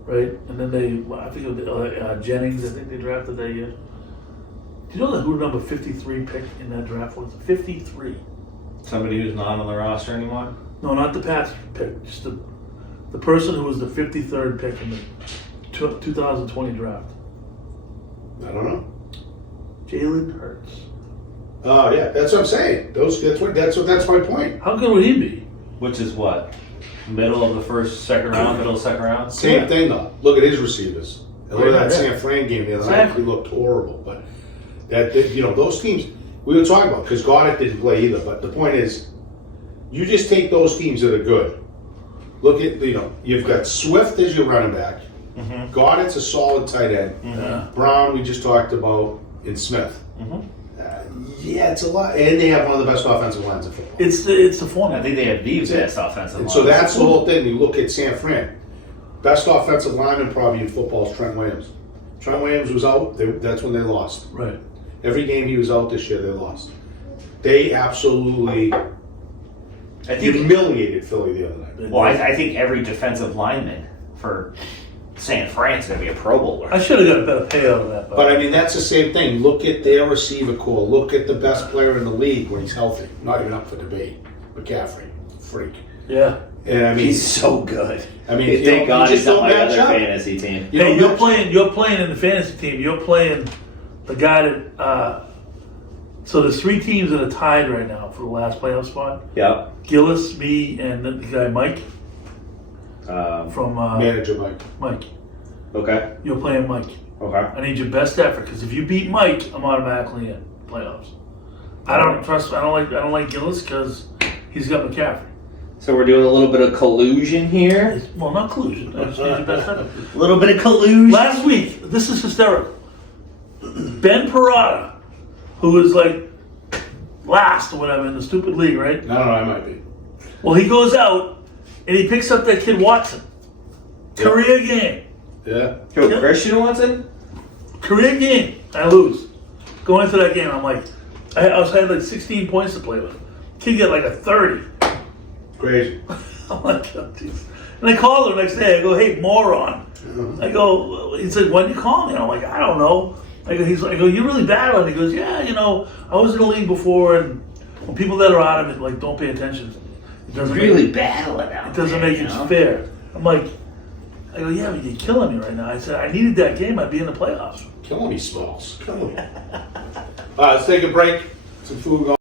right? And then I think it was Jennings. I think they drafted that year. Do you know that who number 53 pick in that draft was? 53. Somebody who's not on the roster anymore? No, not the Pats pick. Just the person who was the 53rd pick in the 2020 draft. I don't know. Jalen Hurts. Oh yeah, that's what I'm saying. That's my point. How good would he be? Which is what? Middle of the second round? Same thing though. Look at his receivers. And look at that Yeah. San Fran game the other night. Exactly. He looked horrible. But those teams we were talking about because Goddard didn't play either. But the point is, you just take those teams that are good. Look at you've got Swift as your running back. Mm-hmm. Goddard's a solid tight end. Yeah. Brown we just talked about, and Smith. Mm-hmm. Yeah, it's a lot, and they have one of the best offensive lines in football. It's the I formula. think they have the best offensive line. And so that's the whole thing. You look at San Fran. Best offensive lineman probably in football is Trent Williams. Trent Williams was out. That's when they lost. Right. Every game he was out this year, they lost. They absolutely I think, humiliated Philly the other night. well, I think every defensive lineman for San Fran's going to be a Pro Bowler. I should have got a better payout of that. But I mean, that's the same thing. Look at their receiver core. Look at the best player in the league when he's healthy. Not even up for debate. McCaffrey, freak. Yeah. And I mean, He's so good. I mean, Thank God you he's just not don't my match other up. fantasy team. You Hey, don't match- you're playing in the fantasy team. You're playing the guy that. So there's 3 teams that are tied right now for the last playoff spot. Yep. Gillis, me, and the guy Mike from Manager Mike. Mike. Okay. You're playing Mike. Okay. I need your best effort because if you beat Mike, I'm automatically in playoffs. I don't like Gillis because he's got McCaffrey. So we're doing a little bit of collusion here. Well, not collusion. I just need your best effort. A little bit of collusion. Last week, this is hysterical. Ben Parada, who is like last or whatever in the stupid league, right? I don't know. I might be. Well, he goes out and he picks up that kid Watson. Yeah. Career game. Yeah. Who, Christian Watson? Career game. I lose. Going into that game, I'm like, I had like 16 points to play with. Kid got like a 30. Crazy. I'm like, oh, geez. And I called him the next day. I go, hey, moron. I go, he said, why did you call me? I'm like, I don't know. I go, you're really bad at it. He goes, yeah, I was in the league before, and when people that are out of it, like, don't pay attention. It doesn't Really make, battle it out. it doesn't make it fair. I'm like, I go, yeah, but you're killing me right now. I said, I needed that game. I'd be in the playoffs. Killing me, Smalls. Killing me. Let's take a break. Some food going.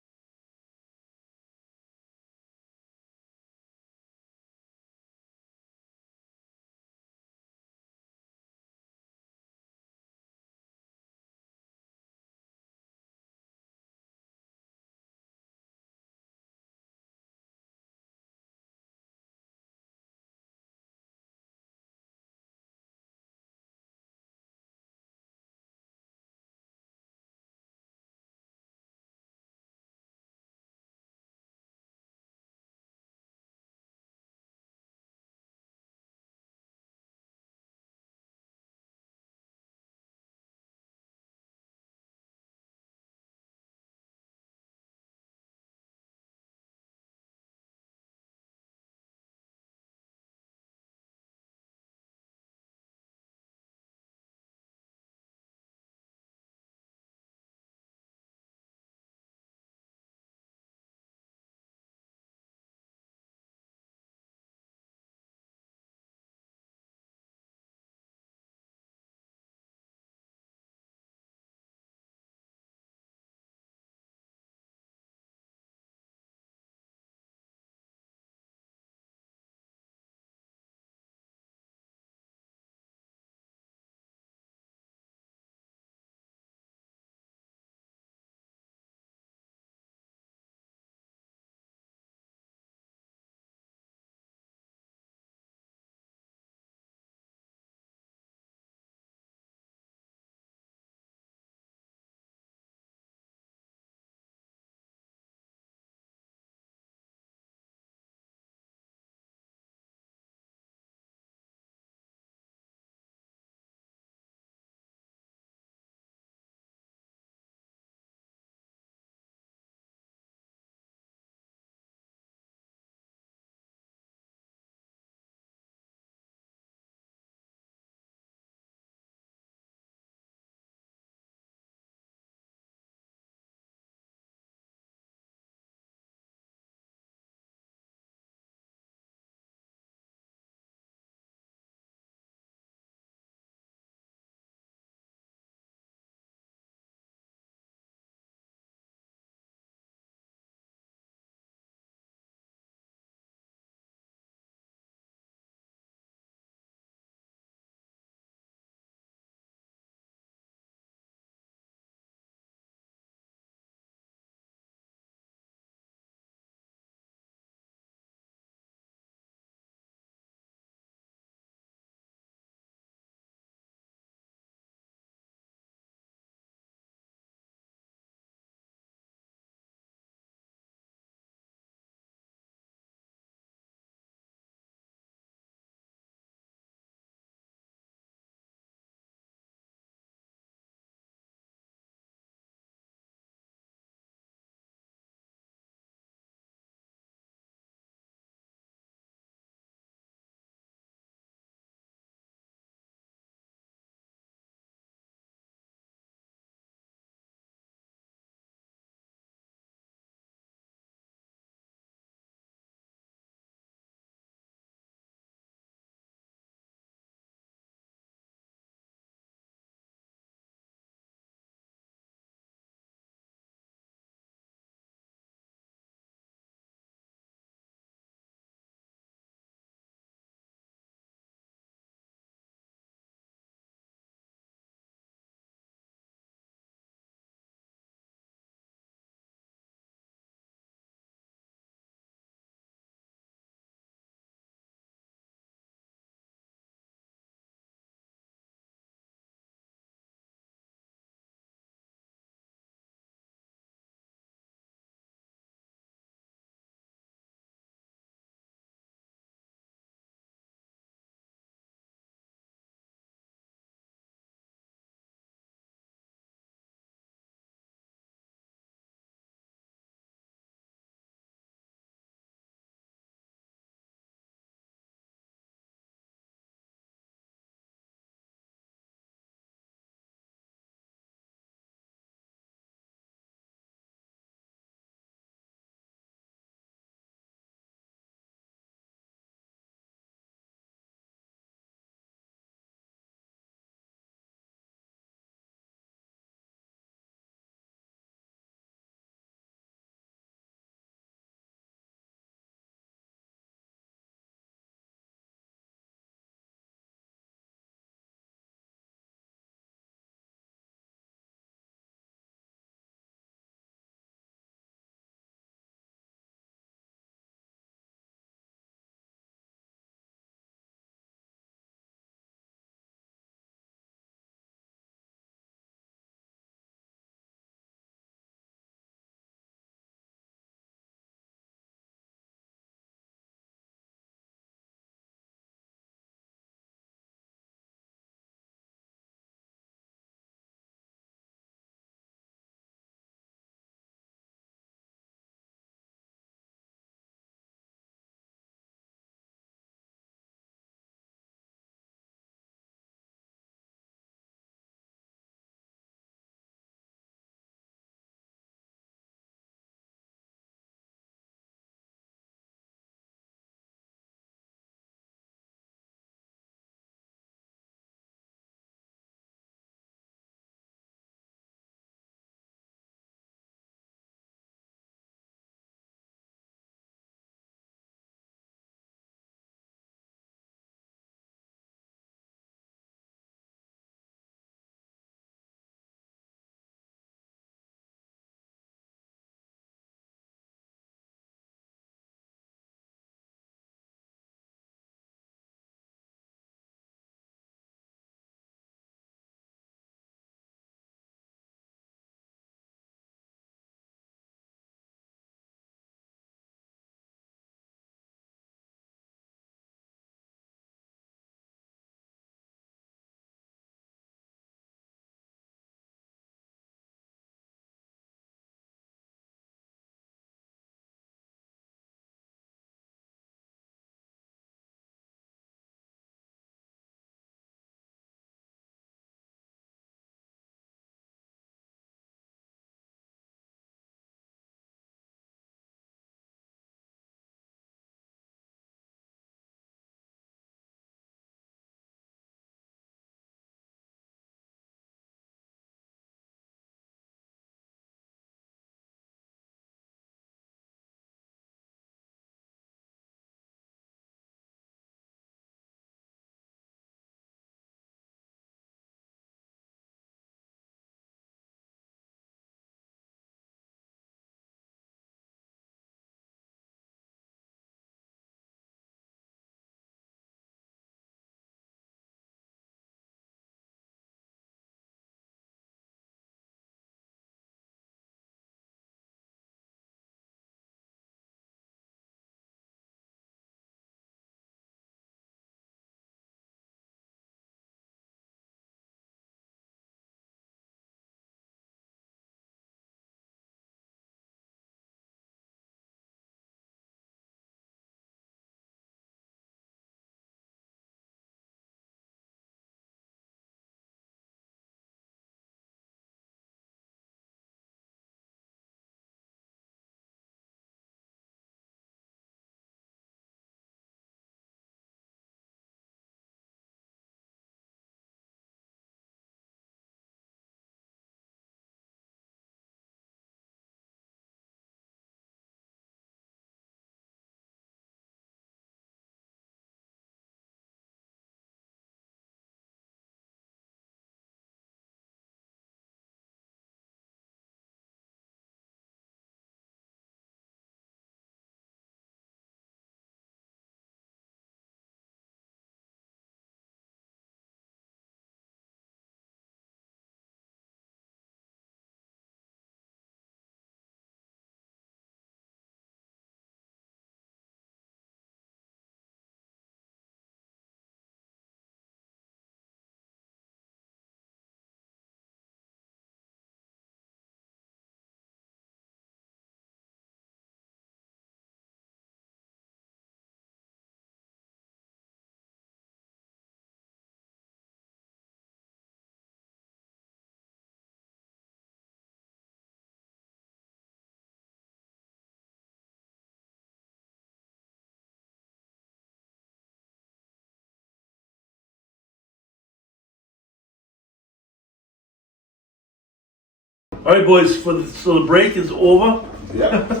All right, boys. So the break is over. Yeah.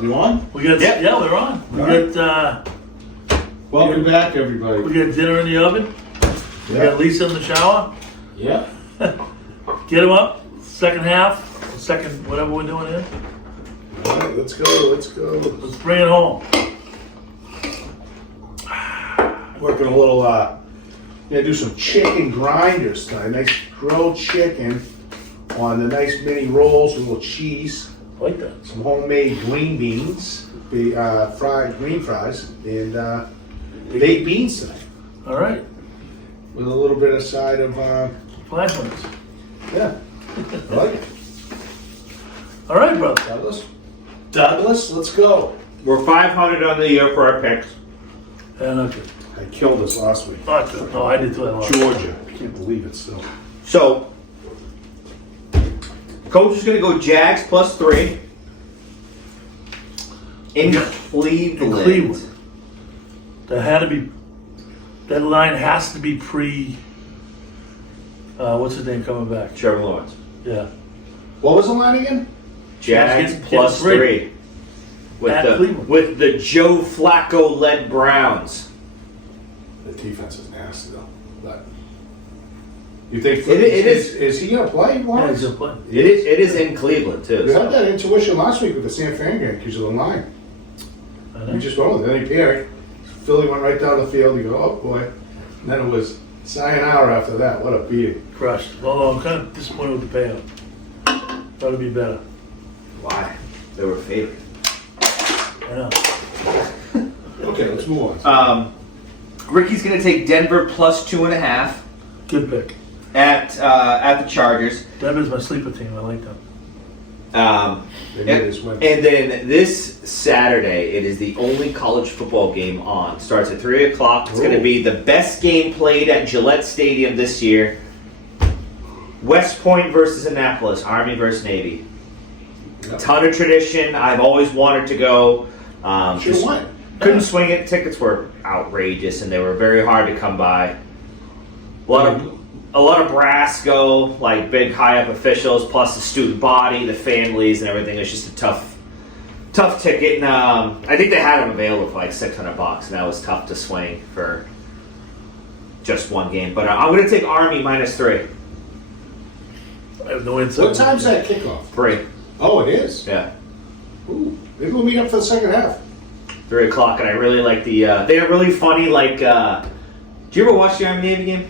You on? We got yeah, we're on. We All got Welcome back, everybody. we got dinner in the oven. We got Lisa in the shower. Yeah. Get him up. Second whatever we're doing here. All right, let's go. Let's bring it home. Working a little, gonna do some chicken grinders tonight. Nice grilled chicken on the nice mini rolls with a little cheese. I like that. Some homemade green beans, fried green fries, and baked beans tonight. All right. With a little bit of side of, Flashlights. yeah. I like it. All right, brother. Douglas, let's go. We're 500 on the year for our picks. And okay. I killed us last week. No, I did too. I lost. Georgia. I can't believe it still. So, coach is going to go Jags +3 in Cleveland. In Cleveland. That line has to be pre. What's his name coming back? Trevor Lawrence. Yeah. What was the line again? Jags Get +3 At Cleveland. with the Joe Flacco led Browns. The defense is nasty though. But you think It is- is he gonna play? Yeah, Lawrence? he's gonna play. It is in Cleveland too. We so. had that intuition last week with the San Fran game because of the line. I We know. just went with it. Then he panicked. Philly went right down the field. You go, oh boy. And then it was sayonara after that. What a beating. Crushed. Although I'm kind of disappointed with the payout. Thought it'd be better. Why? They were favored. I know. Okay, let's move on. Ricky's going to take Denver +2.5 Good pick. at the Chargers. Denver's my sleeper team. I like them. They made us win. And then this Saturday, it is the only college football game on. Starts at 3 o'clock. It's going to be the best game played at Gillette Stadium this year. West Point versus Annapolis. Army versus Navy. Yep. Ton of tradition. I've always wanted to go. Should have won. Couldn't swing it. Tickets were outrageous, and they were very hard to come by. A lot of brass go, like big high up officials, plus the student body, the families, and everything. It's just a tough ticket. And I think they had them available for like $600, and that was tough to swing for just one game. But I'm going to take Army -3. I have no insight. What time's that kickoff? 3. Oh, it is. Yeah. Ooh, maybe we'll meet up for the second half. 3 o'clock, and I really like the. They are really funny. Like, do you ever watch the Army Navy game?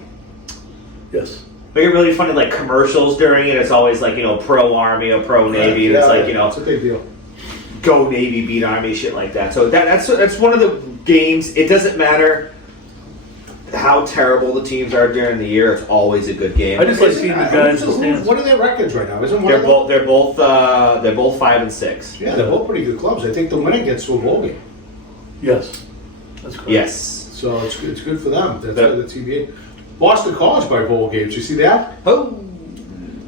Yes. They get really funny, like commercials during it. It's always like, pro Army or pro Navy, and it's like, it's a big deal. go Navy, beat Army, shit like that. So that's one of the games. It doesn't matter how terrible the teams are during the year. It's always a good game. I just like seeing the guys in the stands. What are their records right now? Isn't one of them? They're both 5 and 6. Yeah, they're both pretty good clubs. I think the winner gets to a bowl game. Yes. That's correct. Yes. So it's good for them. That's for the TBA. Boston College by bowl games. You see that? Oh.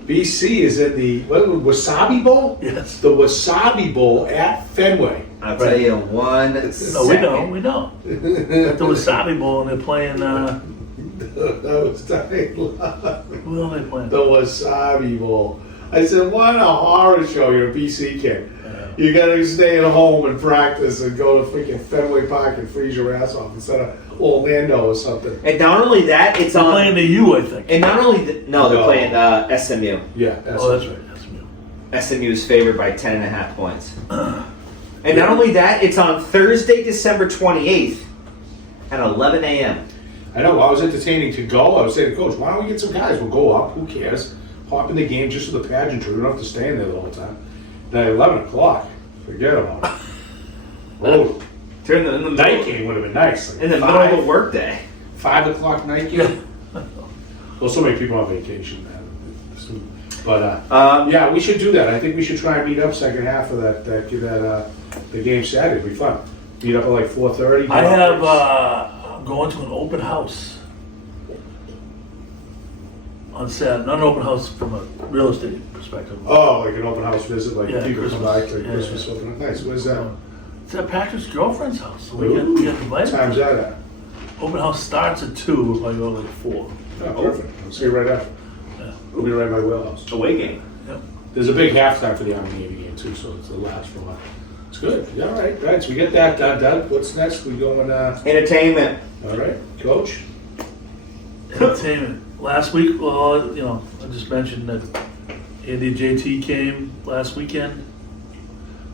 BC is in the Wasabi Bowl? Yes. The Wasabi Bowl at Fenway. I'll tell you one. No, we know. At the Wasabi Bowl, and they're playing. That was dying. Who are they playing? The Wasabi Bowl. I said, what a horror show. You're a BC kid. You gotta stay at home and practice and go to freaking Fenway Park and freeze your ass off instead of Orlando or something. And not only that, it's They're on. playing the U, I think. And not only they're No. playing SMU. Yeah, Oh, that's right. That's me. SMU is favored by 10.5 points. And not only that, it's on Thursday, December 28th at 11 a.m. I know. I was entertaining to go. I was saying to Coach, why don't we get some guys? We'll go up. Who cares? Hop in the game just for the pageantry. We don't have to stay in there the whole time. Then at 11 o'clock, forget about it. Oh, During the night game would have been nice. Like in the middle of a work day. 5 o'clock night game. Well, so many people on vacation, man. But yeah, we should do that. I think we should try and meet up second half of the game Saturday. It'd be fun. Meet up at like 4:30. I have. I'm going to an open house on Saturday. Not an open house from a real estate perspective. Oh, like an open house visit, like Yeah, people come by to Christmas. Yeah, Christmas yeah. open. Nice. Where's that? It's at Patrick's girlfriend's house. So we Ooh. get invited. What time's that at? Open house starts at 2. We'll probably go at like 4. Oh, perfect. I'll see you right after. Yeah. We'll be right by Wheelhouse. Away game. Yep. There's a big halftime for the Army Navy game too, so it's the last one. It's good. Yeah, all right. So we get that done. Doug, what's next? We going? Entertainment. All right, Coach. Entertainment. Last week, well, I just mentioned that Andy and JT came last weekend.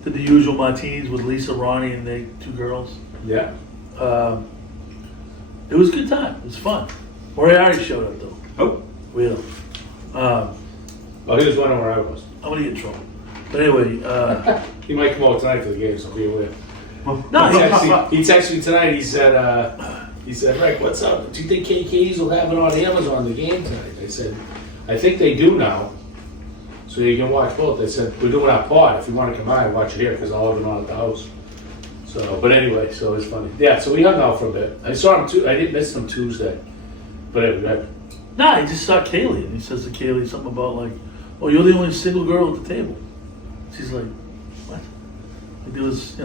Did the usual martinis with Lisa, Ronnie, and they 2 girls. Yeah. It was a good time. It was fun. Moriarty showed up though. Oh. Really. Well, he was wondering where I was. I'm gonna get in trouble. But anyway, He might come out tonight for the game, so be aware. no, He texted me tonight. He said, Rick, what's up? Do you think KKs will have it on Amazon the game tonight? I said, I think they do now. So you can watch both. They said, we're doing our pod. If you want to come by and watch it here, because I'll have it on at the house. So, but anyway, so it's funny. Yeah, so we hung out for a bit. I saw him I didn't miss him Tuesday. But anyway, he just saw Kaylee, and he says to Kaylee something about like, "Oh, you're the only single girl at the table." She's like, "What?" Like there was,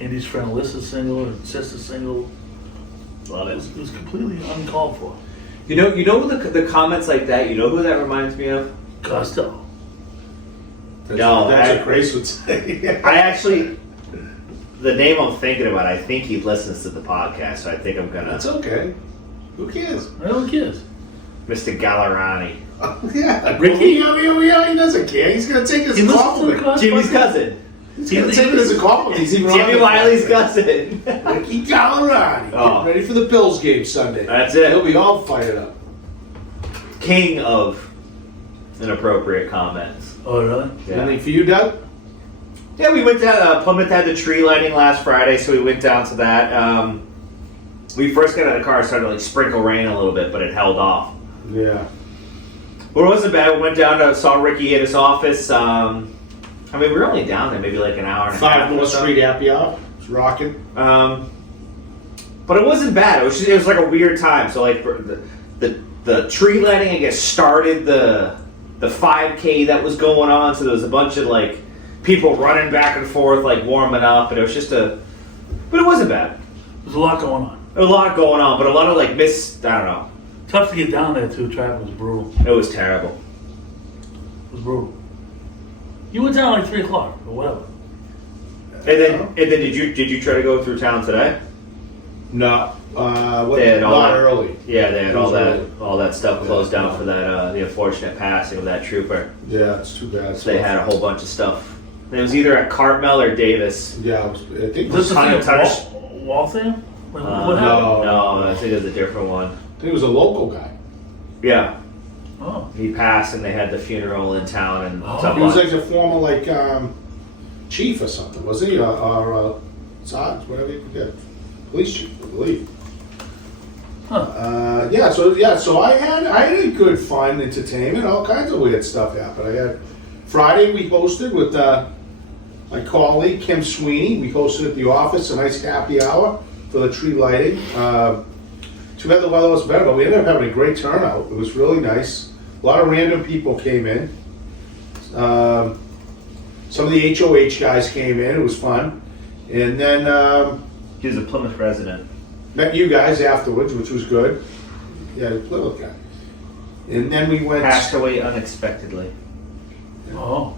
Andy's friend Alyssa's single, and sister's single. Well, it was completely uncalled for. You know the comments like that. You know who that reminds me of? Costello. that's No, what Grace would say. I actually, the name I'm thinking about, I think he listens to the podcast, so I think I'm gonna. That's okay. Who cares? I don't kids. Mr. Gallerani. Yeah. Ricky? Yeah, he doesn't care. He's going to take it as He a listens to the compliment. podcast. Jimmy's cousin. He's going to take it as a compliment. He's even on Jimmy the Wiley's podcast. cousin. Ricky Gallerani. Oh. Get ready for the Bills game Sunday. That's it. He'll be all fired up. King of inappropriate comments. Oh, really? Yeah. Anything for you, Doug? Yeah, we went down. Plymouth had the tree lighting last Friday, so we went down to that. We first got out of the car, it started to like sprinkle rain a little bit, but it held off. Yeah. But it wasn't bad. We went down to saw Ricky at his office. We were only down there maybe like an hour and a half. 5 North Street Happy Hour. It's rocking. But it wasn't bad. It was like a weird time. So like the tree lighting, I guess, started the 5K that was going on. So there was a bunch of like people running back and forth, like warming up, and it was just but it wasn't bad. There's a lot going on. A lot going on, but a lot of like I don't know. Tough to get down there too. Traffic was brutal. It was terrible. It was brutal. You went down like 3 o'clock or whatever. And then did you try to go through town today? No. They had all Not that- early. Yeah, they had It all was that early. stuff closed down for that the unfortunate passing of that trooper. Yeah, it's too bad. So they had a whole bunch of stuff. And it was either at Cartmel or Davis. Yeah, I think it Is was, this the Kind thing of at Waltham? What No, happened? I think it was a different one. I think it was a local guy. Yeah, Oh. he passed, and they had the funeral in town and stuff. He was like a former chief or something, was he? Or Sarge, whatever you forget. Police chief, I believe. Huh. So I had a good fun entertainment. All kinds of weird stuff happened. I had Friday we hosted with my colleague Kim Sweeney. We hosted at the office a nice happy hour for the tree lighting. Too bad the weather was better, but we ended up having a great turnout. It was really nice. A lot of random people came in. Some of the HOH guys came in. It was fun. And then He was a Plymouth resident. met you guys afterwards, which was good. Yeah, the Plymouth guy. And then we went. Passed away unexpectedly. Oh.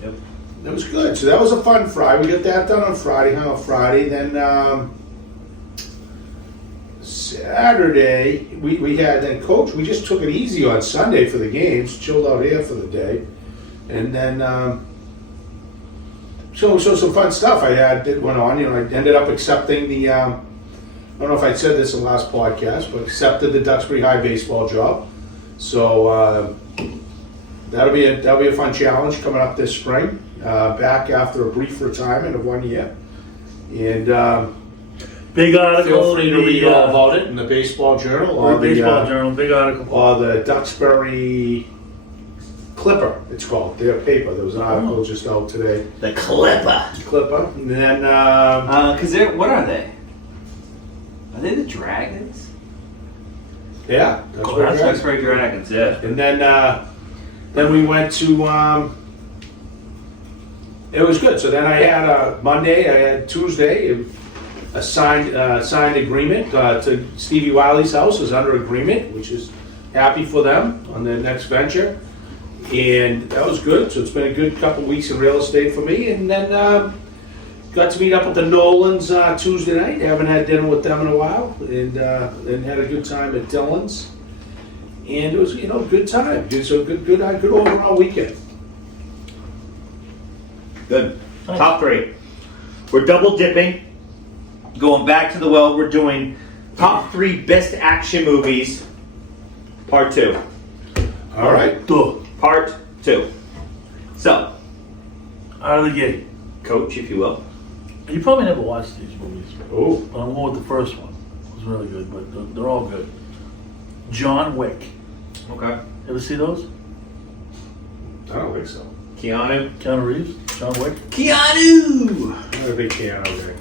Yep. That was good. So that was a fun Friday. We got that done on Friday, hung out Friday. Then Saturday, we had, then Coach, we just took it easy on Sunday for the games, chilled out here for the day. And then, so some fun stuff went on. I ended up accepting the, I don't know if I said this in the last podcast, but accepted the Duxbury High baseball job. So that'll be a fun challenge coming up this spring. Back after a brief retirement of 1 year, and Big article. feel free to in read the, all about it in the Baseball Journal or or the Baseball Journal. Big article. or the Duxbury Clipper. It's called their paper. There was an article just out today. The Clipper. Clipper, and then Because what are they? Are they the Dragons? yeah, Oh, that's Duxbury Dragons, yeah. And then we went to. It was good. So then I had Monday. I had Tuesday. A signed agreement to Stevie Wiley's house is under agreement, which is happy for them on their next venture. And that was good. So it's been a good couple weeks in real estate for me. And then got to meet up with the Nolans Tuesday night. Haven't had dinner with them in a while. And then had a good time at Dylan's. And it was, you know, a good time. It was a good overall weekend. Good. Top 3. We're double dipping. Going back to the well, we're doing top 3 best action movies, part 2. All right. Part 2. So, Out of the gate. coach, if you will. You probably never watched these movies. Oh. But I'm going with the first one. It was really good, but they're all good. John Wick. Okay. Ever see those? I don't think so. Keanu. Keanu Reeves? John Wick? Keanu! I'm not a big Keanu guy.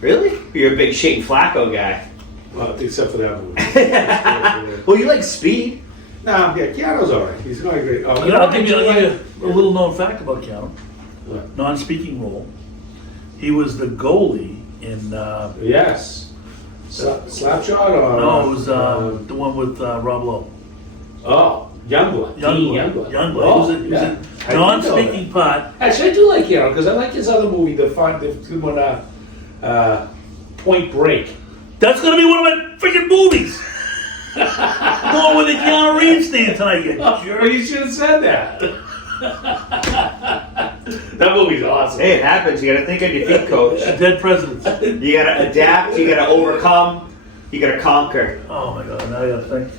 Really? You're a big Shane Flacco guy. Well, except for that movie. Well, you like Speed. Nah, yeah, Keanu's all right. He's not great. Oh, I'll give you a little known fact about Keanu. What? Non-speaking role. He was the goalie in... Yes. Slapshot or? no, it was the one with Rob Lowe. Oh, Youngblood. Youngblood. Oh, He was yeah. a non-speaking part. Actually, I do like Keanu because I like his other movie, the good one, Point Break. That's going to be one of my freaking movies. Going with the Keanu Reeves stand tonight, you jerk. You should have said that. That movie's awesome. Hey, it happens. You gotta think on your feet, coach. Dead presidents. You gotta adapt, you gotta overcome, you gotta conquer. Oh my God, now I gotta think.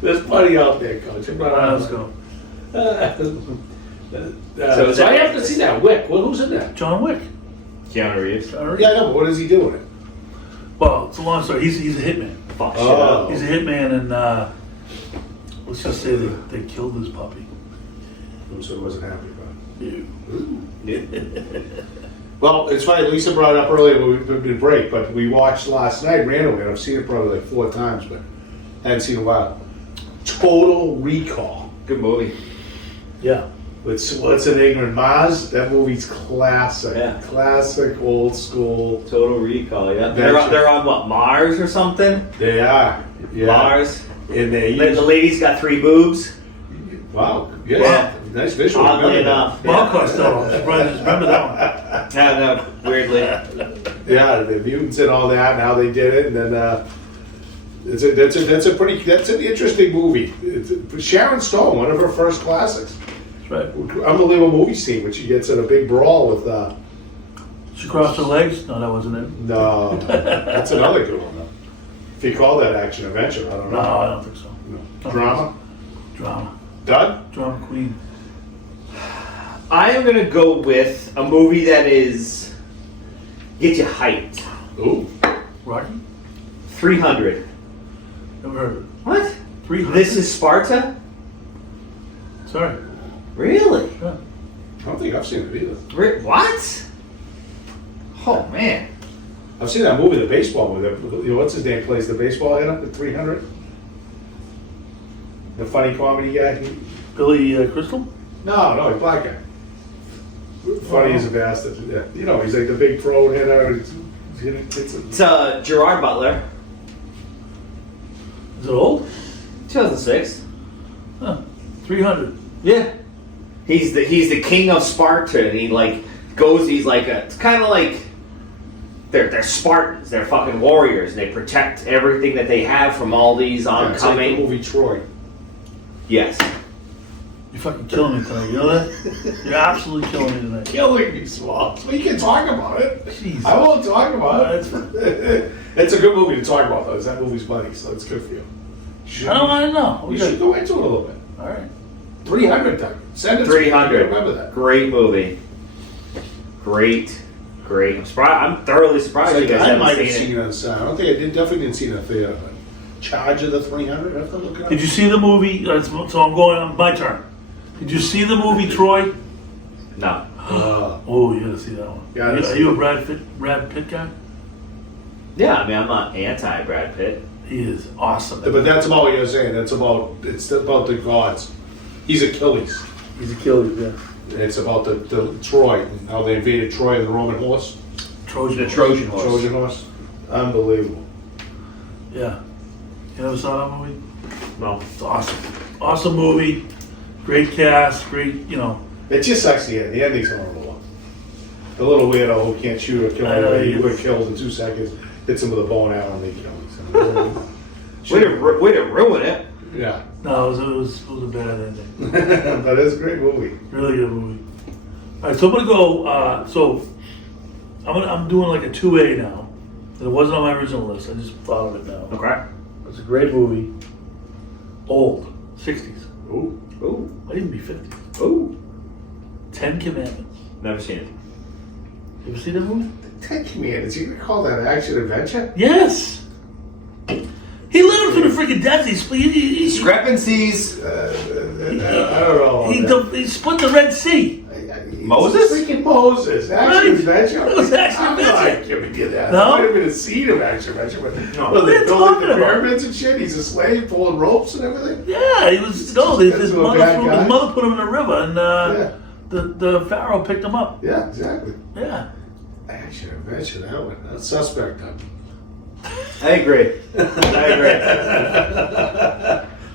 There's plenty out there, Coach. Let's go. So I have to see that. Wick. Well, who's in that? John Wick. Keanu Reeves. Keanu Reeves. Yeah, I know, but what is he doing? Well, it's a long story. He's a hitman. Fuck shit Oh. up. He's a hitman, and let's just say they killed his puppy. So I wasn't happy about it. Dude. Well, it's funny. Lisa brought it up earlier when we did break, but we watched last night randomly. And I've seen it probably like 4 times, but hadn't seen it in a while. Total Recall. Good movie. Yeah. What's an Ignorant Maz? That movie's classic. Yeah. Classic, old school. Total Recall, yeah. Gotcha. They're on what, Mars or something? They are. Yeah. Mars. And they The lady's got 3 boobs. wow. Yes. Yeah. Nice visual. Oddly Remember enough. Well, Costello. Remember that one. No, weirdly. that. Yeah, the mutants and all that, and how they did it, and then that's an interesting movie. It's Sharon Stone, one of her first classics. That's right. Unbelievable movie scene when she gets in a big brawl with She crossed her legs? No, that wasn't it. no, that's another good one though. If you call that action adventure, I don't No, know. I don't think so. No. Drama? Drama. Done? Drama queen. I am gonna go with a movie that is get you hyped. Ooh. Rocky? 300. Never heard of it. What? 300? This is Sparta? Sorry. Really? Yeah. I don't think I've seen it either. What? Oh man. I've seen that movie, the baseball movie. What's his name plays the baseball hitter, the 300? The funny comedy guy? Billy Crystal? No, he's black guy. Funny as a bastard. Yeah. You know, he's like the big pro hitter. It's Gerard Butler. Is it old? 2006. Huh. 300. Yeah. He's the king of Sparta, and he like goes. He's like it's kind of like they're Spartans. They're fucking warriors, and they protect everything that they have from all these It's like oncoming. the movie Troy. Yes. You're fucking killing me tonight. You know that? You're absolutely killing me tonight. Killing me, Swabs. We can talk about it. Jeez. I won't talk about No, it. It's a good movie to talk about, though. That movie's funny, so it's good for you. I don't want to know. You should go into it a little bit. All right. 300 time. Send it to me. 300. Remember that. Great movie. Great. I'm surprised. I'm thoroughly surprised you guys I might haven't have seen seen it. it on sound. I don't think I did. Definitely didn't see it in a theater. But Charge of the 300. I have to look it up. Did you see the movie? So I'm going on my turn. Did you see the movie Troy? No. Oh, you gotta see that one. Yeah, Are you a Brad Pitt guy? Yeah, I mean I'm not anti Brad Pitt. He is awesome. But that's about what you're saying. It's about the gods. He's Achilles. He's a killer, yeah. It's about the Troy and how they invaded Troy and the Roman horse. The Trojan horse. Trojan horse. Unbelievable. Yeah. You never saw that movie? No. It's awesome. Awesome movie. Great cast. Great, It just sucks the end. The ending's horrible. The little weirdo who can't shoot or kill anybody, he would kill in 2 seconds, hits him with a bow and arrow and they kill him. Way to ruin it. Yeah. No, it was a bad ending. But it's a great movie. Really good movie. All right, so I'm gonna go. I'm doing like a 2A now. It wasn't on my original list. I just thought of it now. Okay. It's a great movie. Old, 60s. Ooh. Ooh. Might even be 50s. Ooh. 10 Commandments. Never seen it. You ever see that movie? 10 Commandments. You can call that action adventure? Yes. He lived through the freaking desert. He Discrepancies. I don't know. he split the Red Sea. Moses? Freaking Moses. Action Right. adventure. It was action I'm adventure. not giving you that. No? I might have been a seed of action adventure. But No. Well, What are they're you building talking the about? pyramids and shit. He's a slave pulling ropes and everything. Yeah, he was. No, That's his a bad guy. mother put him in a river, and Yeah. the Pharaoh picked him up. Yeah, exactly. Yeah. Action adventure. That one. That's suspect. I agree.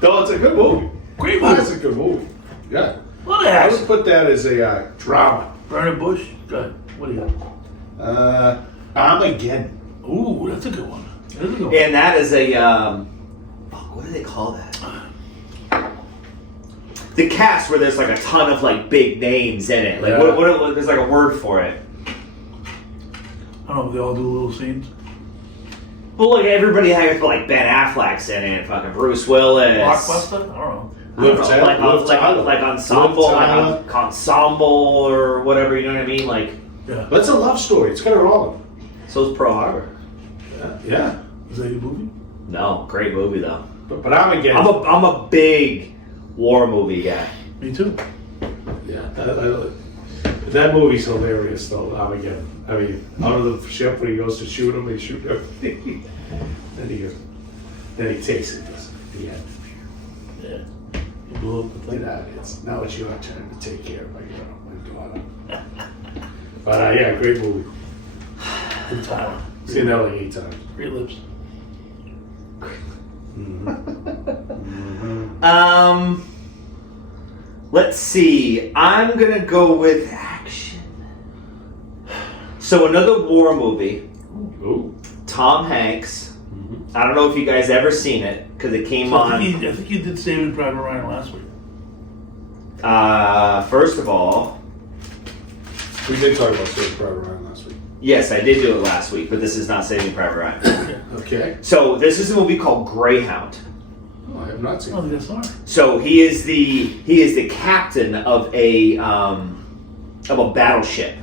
No, it's a good movie. Great That's movie. a good movie. Yeah. What a I would action. put that as a drama. Burning Bush. Good. What do you got? Armageddon. Ooh, that's a good one. That's a good one. And that is a what do they call that? The cast where there's like a ton of like big names in it. Like Yeah. what there's like a word for it. I don't know if they all do little scenes. Well, like everybody has like Ben Affleck's in it, fucking Bruce Willis. Blockbuster? I don't know. I don't know, Liv Tyler. like ensemble, Liv Tyler. like ensemble or whatever. You know what I mean? Like Yeah. But it's a love story. It's got it all. so's Pearl Harbor. Yeah. Is that your movie? No, great movie though. But Armageddon. I'm a big war movie guy. Me too. Yeah. That movie's hilarious, though, Armageddon. I mean, out of the ship when he goes to shoot him, they shoot everything. then he takes it. Does the end. Yeah. You blew up the thing. Now it's your turn to take care of my daughter. But yeah, great movie. Good time. Seen that like 8 times. Great lips. Let's see. I'm gonna go with action. So another war movie. Ooh. Tom Hanks. I don't know if you guys ever seen it because it came So on. I think you did Saving Private Ryan last week. First of all, We did talk about Saving Private Ryan last week. yes, I did do it last week, but this is not Saving Private Ryan. Okay. So this is a movie called Greyhound. Oh, I have not I seen don't it. think I saw it. So he is the captain of a battleship.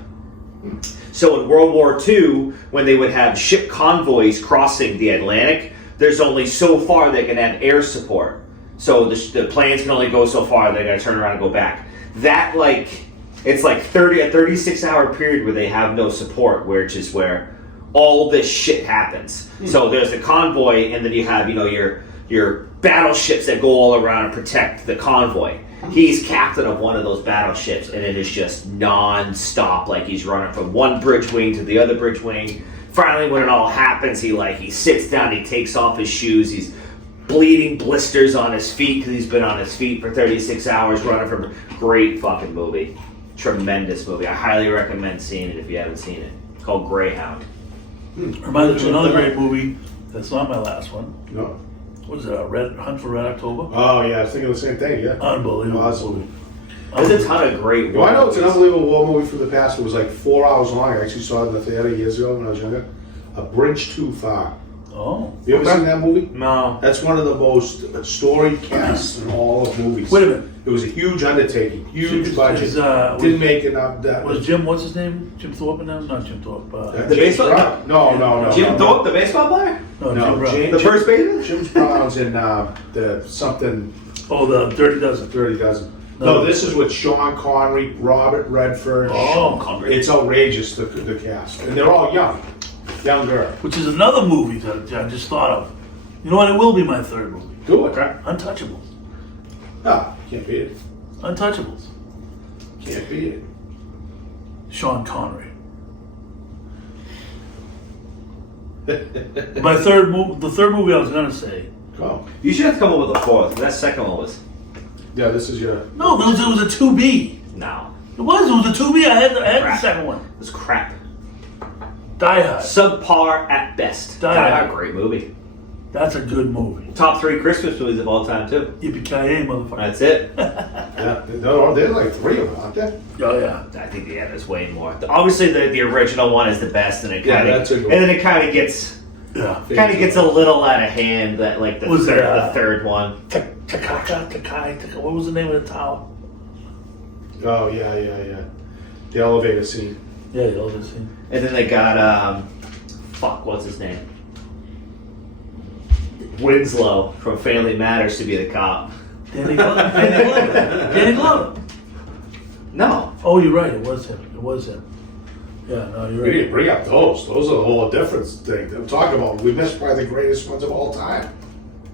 So in World War II, when they would have ship convoys crossing the Atlantic, there's only so far they can have air support. So the planes can only go so far. They got to turn around and go back. That it's like a 36-hour period where they have no support, which is where all this shit happens. So there's the convoy, and then you have your battleships that go all around and protect the convoy. He's captain of one of those battleships, and it is just non-stop. Like he's running from one bridge wing to the other bridge wing. Finally, when it all happens, he sits down, he takes off his shoes, he's bleeding blisters on his feet because he's been on his feet for 36 hours running from. Great fucking movie, tremendous movie. I highly recommend seeing it if you haven't seen it. It's called Greyhound. Reminds me of another great movie. That's not my last one. No. What is it? Hunt for Red October? Oh, yeah, I was thinking the same thing, yeah. Unbelievable Awesome. movie. There's a ton of great. Well, I know it's an movies. unbelievable war movie from the past. It was like 4 hours long. I actually saw it in the theater years ago when I was younger. A Bridge Too Far. Oh. You ever seen that movie? No. That's one of the most storied casts in all of movies. Wait a minute. It was a huge undertaking, huge Is, budget. was, Didn't make enough. was Jim, what's his name? Jim Thorpe in that? Not Jim Thorpe. The James baseball- Brown. No. Jim no. Thorpe, the baseball player, no, No, Jim Brown. the first baseman. James Brown's in the something Oh, the Dirty Dozen. Dirty Dozen. No. No, this is with Sean Connery, Robert Redford. Oh, Connery. It's outrageous, the cast. And they're all younger. Which is another movie that I just thought of. You know what? It will be my third movie. Do it. Untouchables. Ah, can't beat it. Untouchables. Can't beat it. Sean Connery. The third movie I was gonna say Go. You should have come up with a fourth. That second one was Yeah, this is your. No, it was a 2B. no. It was a 2B. I had the second one. It was crap. Die Hard. Subpar at best. Die Hard. Great movie. That's a good movie. Top 3 Christmas movies of all time too. Yippee-ki-yay, motherfucker. That's it. Yeah, there's like 3 of them, aren't there? Oh, yeah. I think there's way more. Obviously, the original one is the best, and it Yeah, kind of that's a good and then it kind of gets Yeah. a little out of hand. That like the third one. Takai. What was the name of the tower? Oh, yeah. The elevator scene. Yeah, the oldest scene. And then they got what's his name? Winslow from Family Matters to be the cop. Danny Glover. Danny Glover. No. Oh, you're right. It was him. Yeah, no, you're We right. didn't bring up those. Those are the whole different thing. I'm talking about. We missed probably the greatest ones of all time.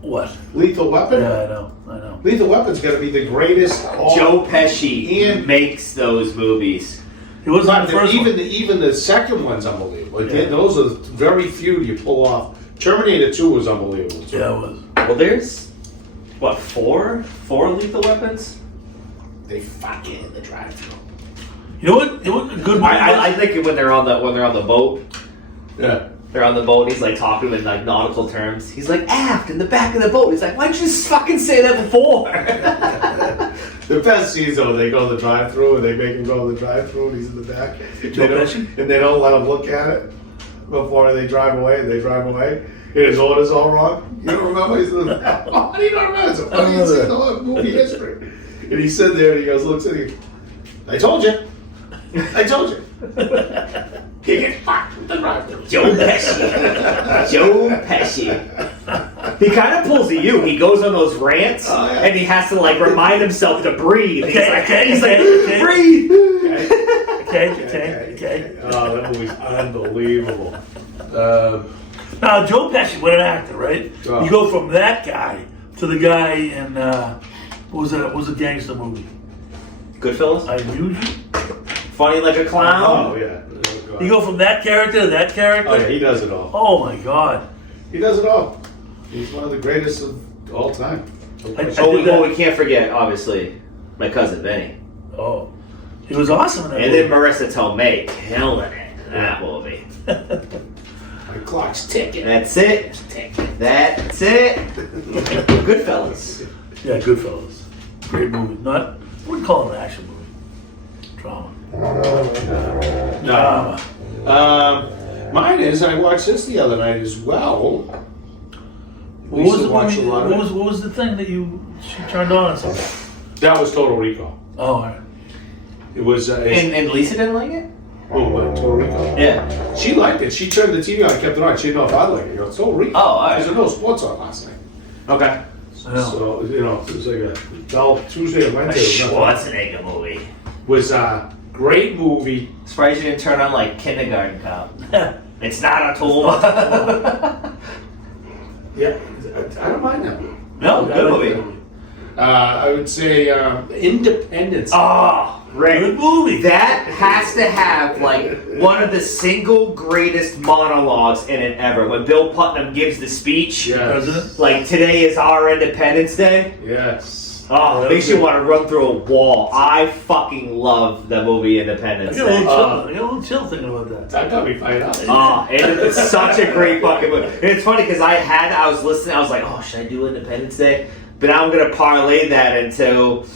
What? Lethal Weapon. Yeah, I know. Lethal Weapon's gonna be the greatest. Joe Pesci makes those movies. He wasn't in the first one. Even the second one's unbelievable. Yeah. Those are very few you pull off. Terminator 2 was unbelievable. Too. Yeah, it was. Well, there's what four Lethal Weapons? They fuck it in the drive-thru. You know what? A good movie. I think when they're on the boat. Yeah. They're on the boat and he's like talking in like nautical terms. He's like aft in the back of the boat. He's like, why'd you just fucking say that before? The best scenes though, they go to the drive-thru and they make him go to the drive-thru and he's in the back. And they don't let him look at it before they drive away. And his orders all wrong. You don't remember? He's in the back. Oh, you don't remember? It's a funny scene in the whole movie history. And he's sitting there and he goes, looks at him. I told you. He get fucked with the drive-thru. Joe Pesci. He kind of pulls a you. He goes on those rants and he has to like remind himself to breathe. He's like, breathe. Okay. Oh, that movie's unbelievable. Now, Joe Pesci, what an actor, right? Oh. You go from that guy to the guy in what was that? What was a gangster movie? Goodfellas. I Use You. Funny like a clown. Oh, yeah. You go from that character to that character. Oh, yeah, he does it all. Oh my God. He does it all. He's one of the greatest of all time. We can't forget, obviously, my cousin Benny. Oh, he was awesome in that And movie. then Marissa Tomei killing it in that movie. My clock's ticking. That's it. Goodfellas. Yeah, Goodfellas. Great movie. I wouldn't call it an action movie. Drama. Mine is, I watched this the other night as well. What was the thing that she turned on or something? That was Total Recall. Oh, all right. It was. And Lisa didn't like it? Total Recall? Yeah. She liked it. She turned the TV on and kept it on. She didn't know if I'd like it. Total Recall. Oh, all right. Because there was no sports on last night. Okay. Yeah. So, it was like a dull Tuesday or A Wednesday. Schwarzenegger movie. Was a great movie. Surprised you didn't turn on like Kindergarten Cop. It's not a tool. Yeah, I don't mind that movie. No, good movie. I would say Independence. Oh, right. Good movie. That has to have like one of the single greatest monologues in it ever. When Bill Putnam gives the speech, Yes. like today is our Independence Day. Yes. Oh, it makes you want to run through a wall. I fucking love the movie Independence I got Day. a little chill thinking about that. That got me fired up. Oh, and it's such a great fucking movie. And it's funny because I was listening, I was like, oh, should I do Independence Day? But now I'm going to parlay that into...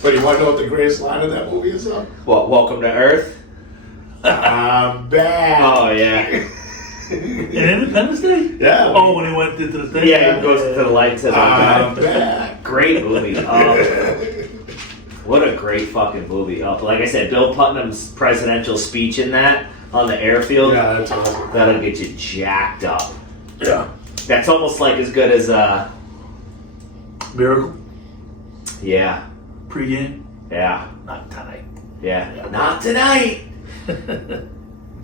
But you want to know what the greatest line of that movie is, though? What, Welcome to Earth? I'm back. Oh, yeah. In Independence Day? Yeah. Oh, when he went into the thing? Yeah, he goes to the light to the I'm back. Great movie. Oh, what a great fucking movie. Oh, like I said, Bill Putnam's presidential speech in that on the airfield, Yeah, that's awesome. that'll get you jacked up. Yeah. That's almost like as good as, Miracle? yeah, Pre-game? yeah, Not tonight. yeah. Not tonight.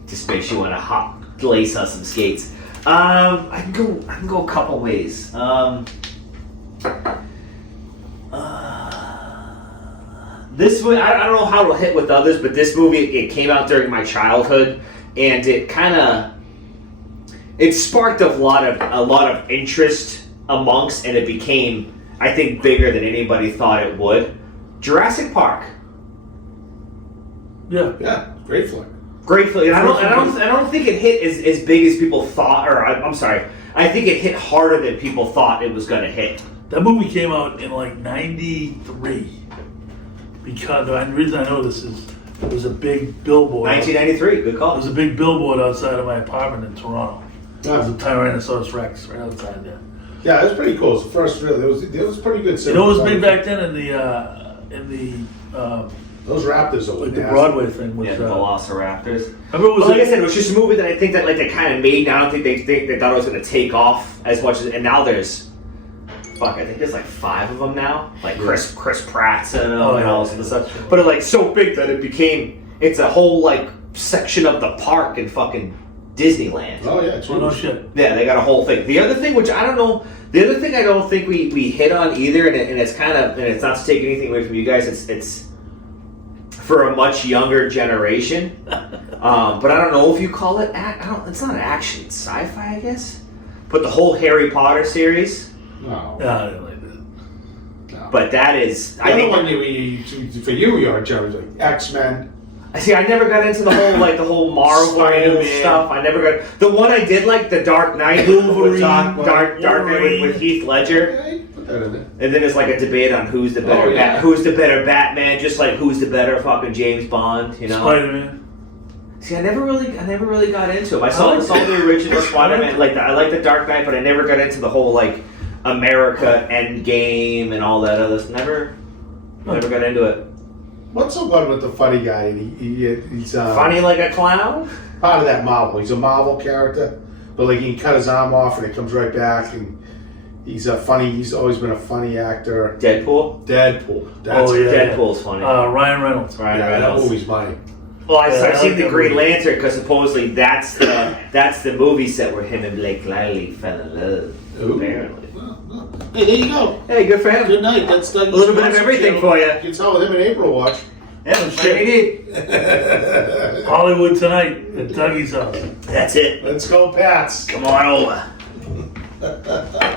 Just makes you want to lace us some skates. I can go a couple ways. This movie, I don't know how it'll hit with others, but this movie, it came out during my childhood, and it sparked a lot of interest amongst, and it became, I think, bigger than anybody thought it would. Jurassic Park. Yeah. Yeah, great flick. Great film. And I don't think it hit as big as people thought. Or I'm sorry. I think it hit harder than people thought it was going to hit. That movie came out in like '93. Because the reason I know this is it was a big billboard. 1993. Good There call. was a big billboard outside of my apartment in Toronto. There was Yeah, a Tyrannosaurus Rex right outside there. yeah, it was pretty cool. It was the first really. It was pretty good. You know, it was big back then in the Those Raptors are like the Broadway thing with Yeah, the Velociraptors. remember it was Well, like I said, it was just a movie that I think that like they kind of made. And I don't think they thought it was going to take off as much as. And now there's, I think there's like 5 of them now. Like Chris Pratt's in them and all this other stuff. But it's like so big that it's a whole like section of the park in fucking Disneyland. Oh yeah, it's oh no shit. Yeah, they got a whole thing. The other thing, which I don't know, the other thing I don't think we hit on either, and it's kind of, and it's not to take anything away from you guys. It's for a much younger generation, but I don't know if you call it. It's not action, it's sci-fi, I guess. But the whole Harry Potter series. No. Yeah, I didn't like that. No. But that is, The I other think. one for you're Jerry, like X-Men. See, I never got into the whole Marvel Spider-Man. stuff. I never got the one I did like, the Dark Knight with Dark Knight with Heath Ledger. Yeah, you can put that in there. And then there's like a debate on who's the better who's the better Batman, just like who's the better fucking James Bond, you know? Spider-Man. See, I never really got into him. I saw the original Spider-Man, I like the Dark Knight, but I never got into the whole like America Endgame and all that other stuff. Never got into it. What's so good with the funny guy? He's Funny like a clown? part of that Marvel. He's a Marvel character, but like he can cut his arm off and it comes right back, and he's a funny. He's always been a funny actor. Deadpool? Deadpool. That's Oh, yeah. Deadpool's funny. Ryan Reynolds. Ryan Yeah, that Reynolds. movie's funny. Well, I've Yeah, I seen like the that Green movie. Lantern because supposedly that's the movie set where him and Blake Lively fell in love. Ooh. Apparently. Hey, there you go. Hey, good for him. Good night. That's like A little bit of everything for you. You can tell with him and April watch. Yeah, sure he did. Hollywood Tonight at Dougie's house. That's it. Let's go, Pats. Come on over.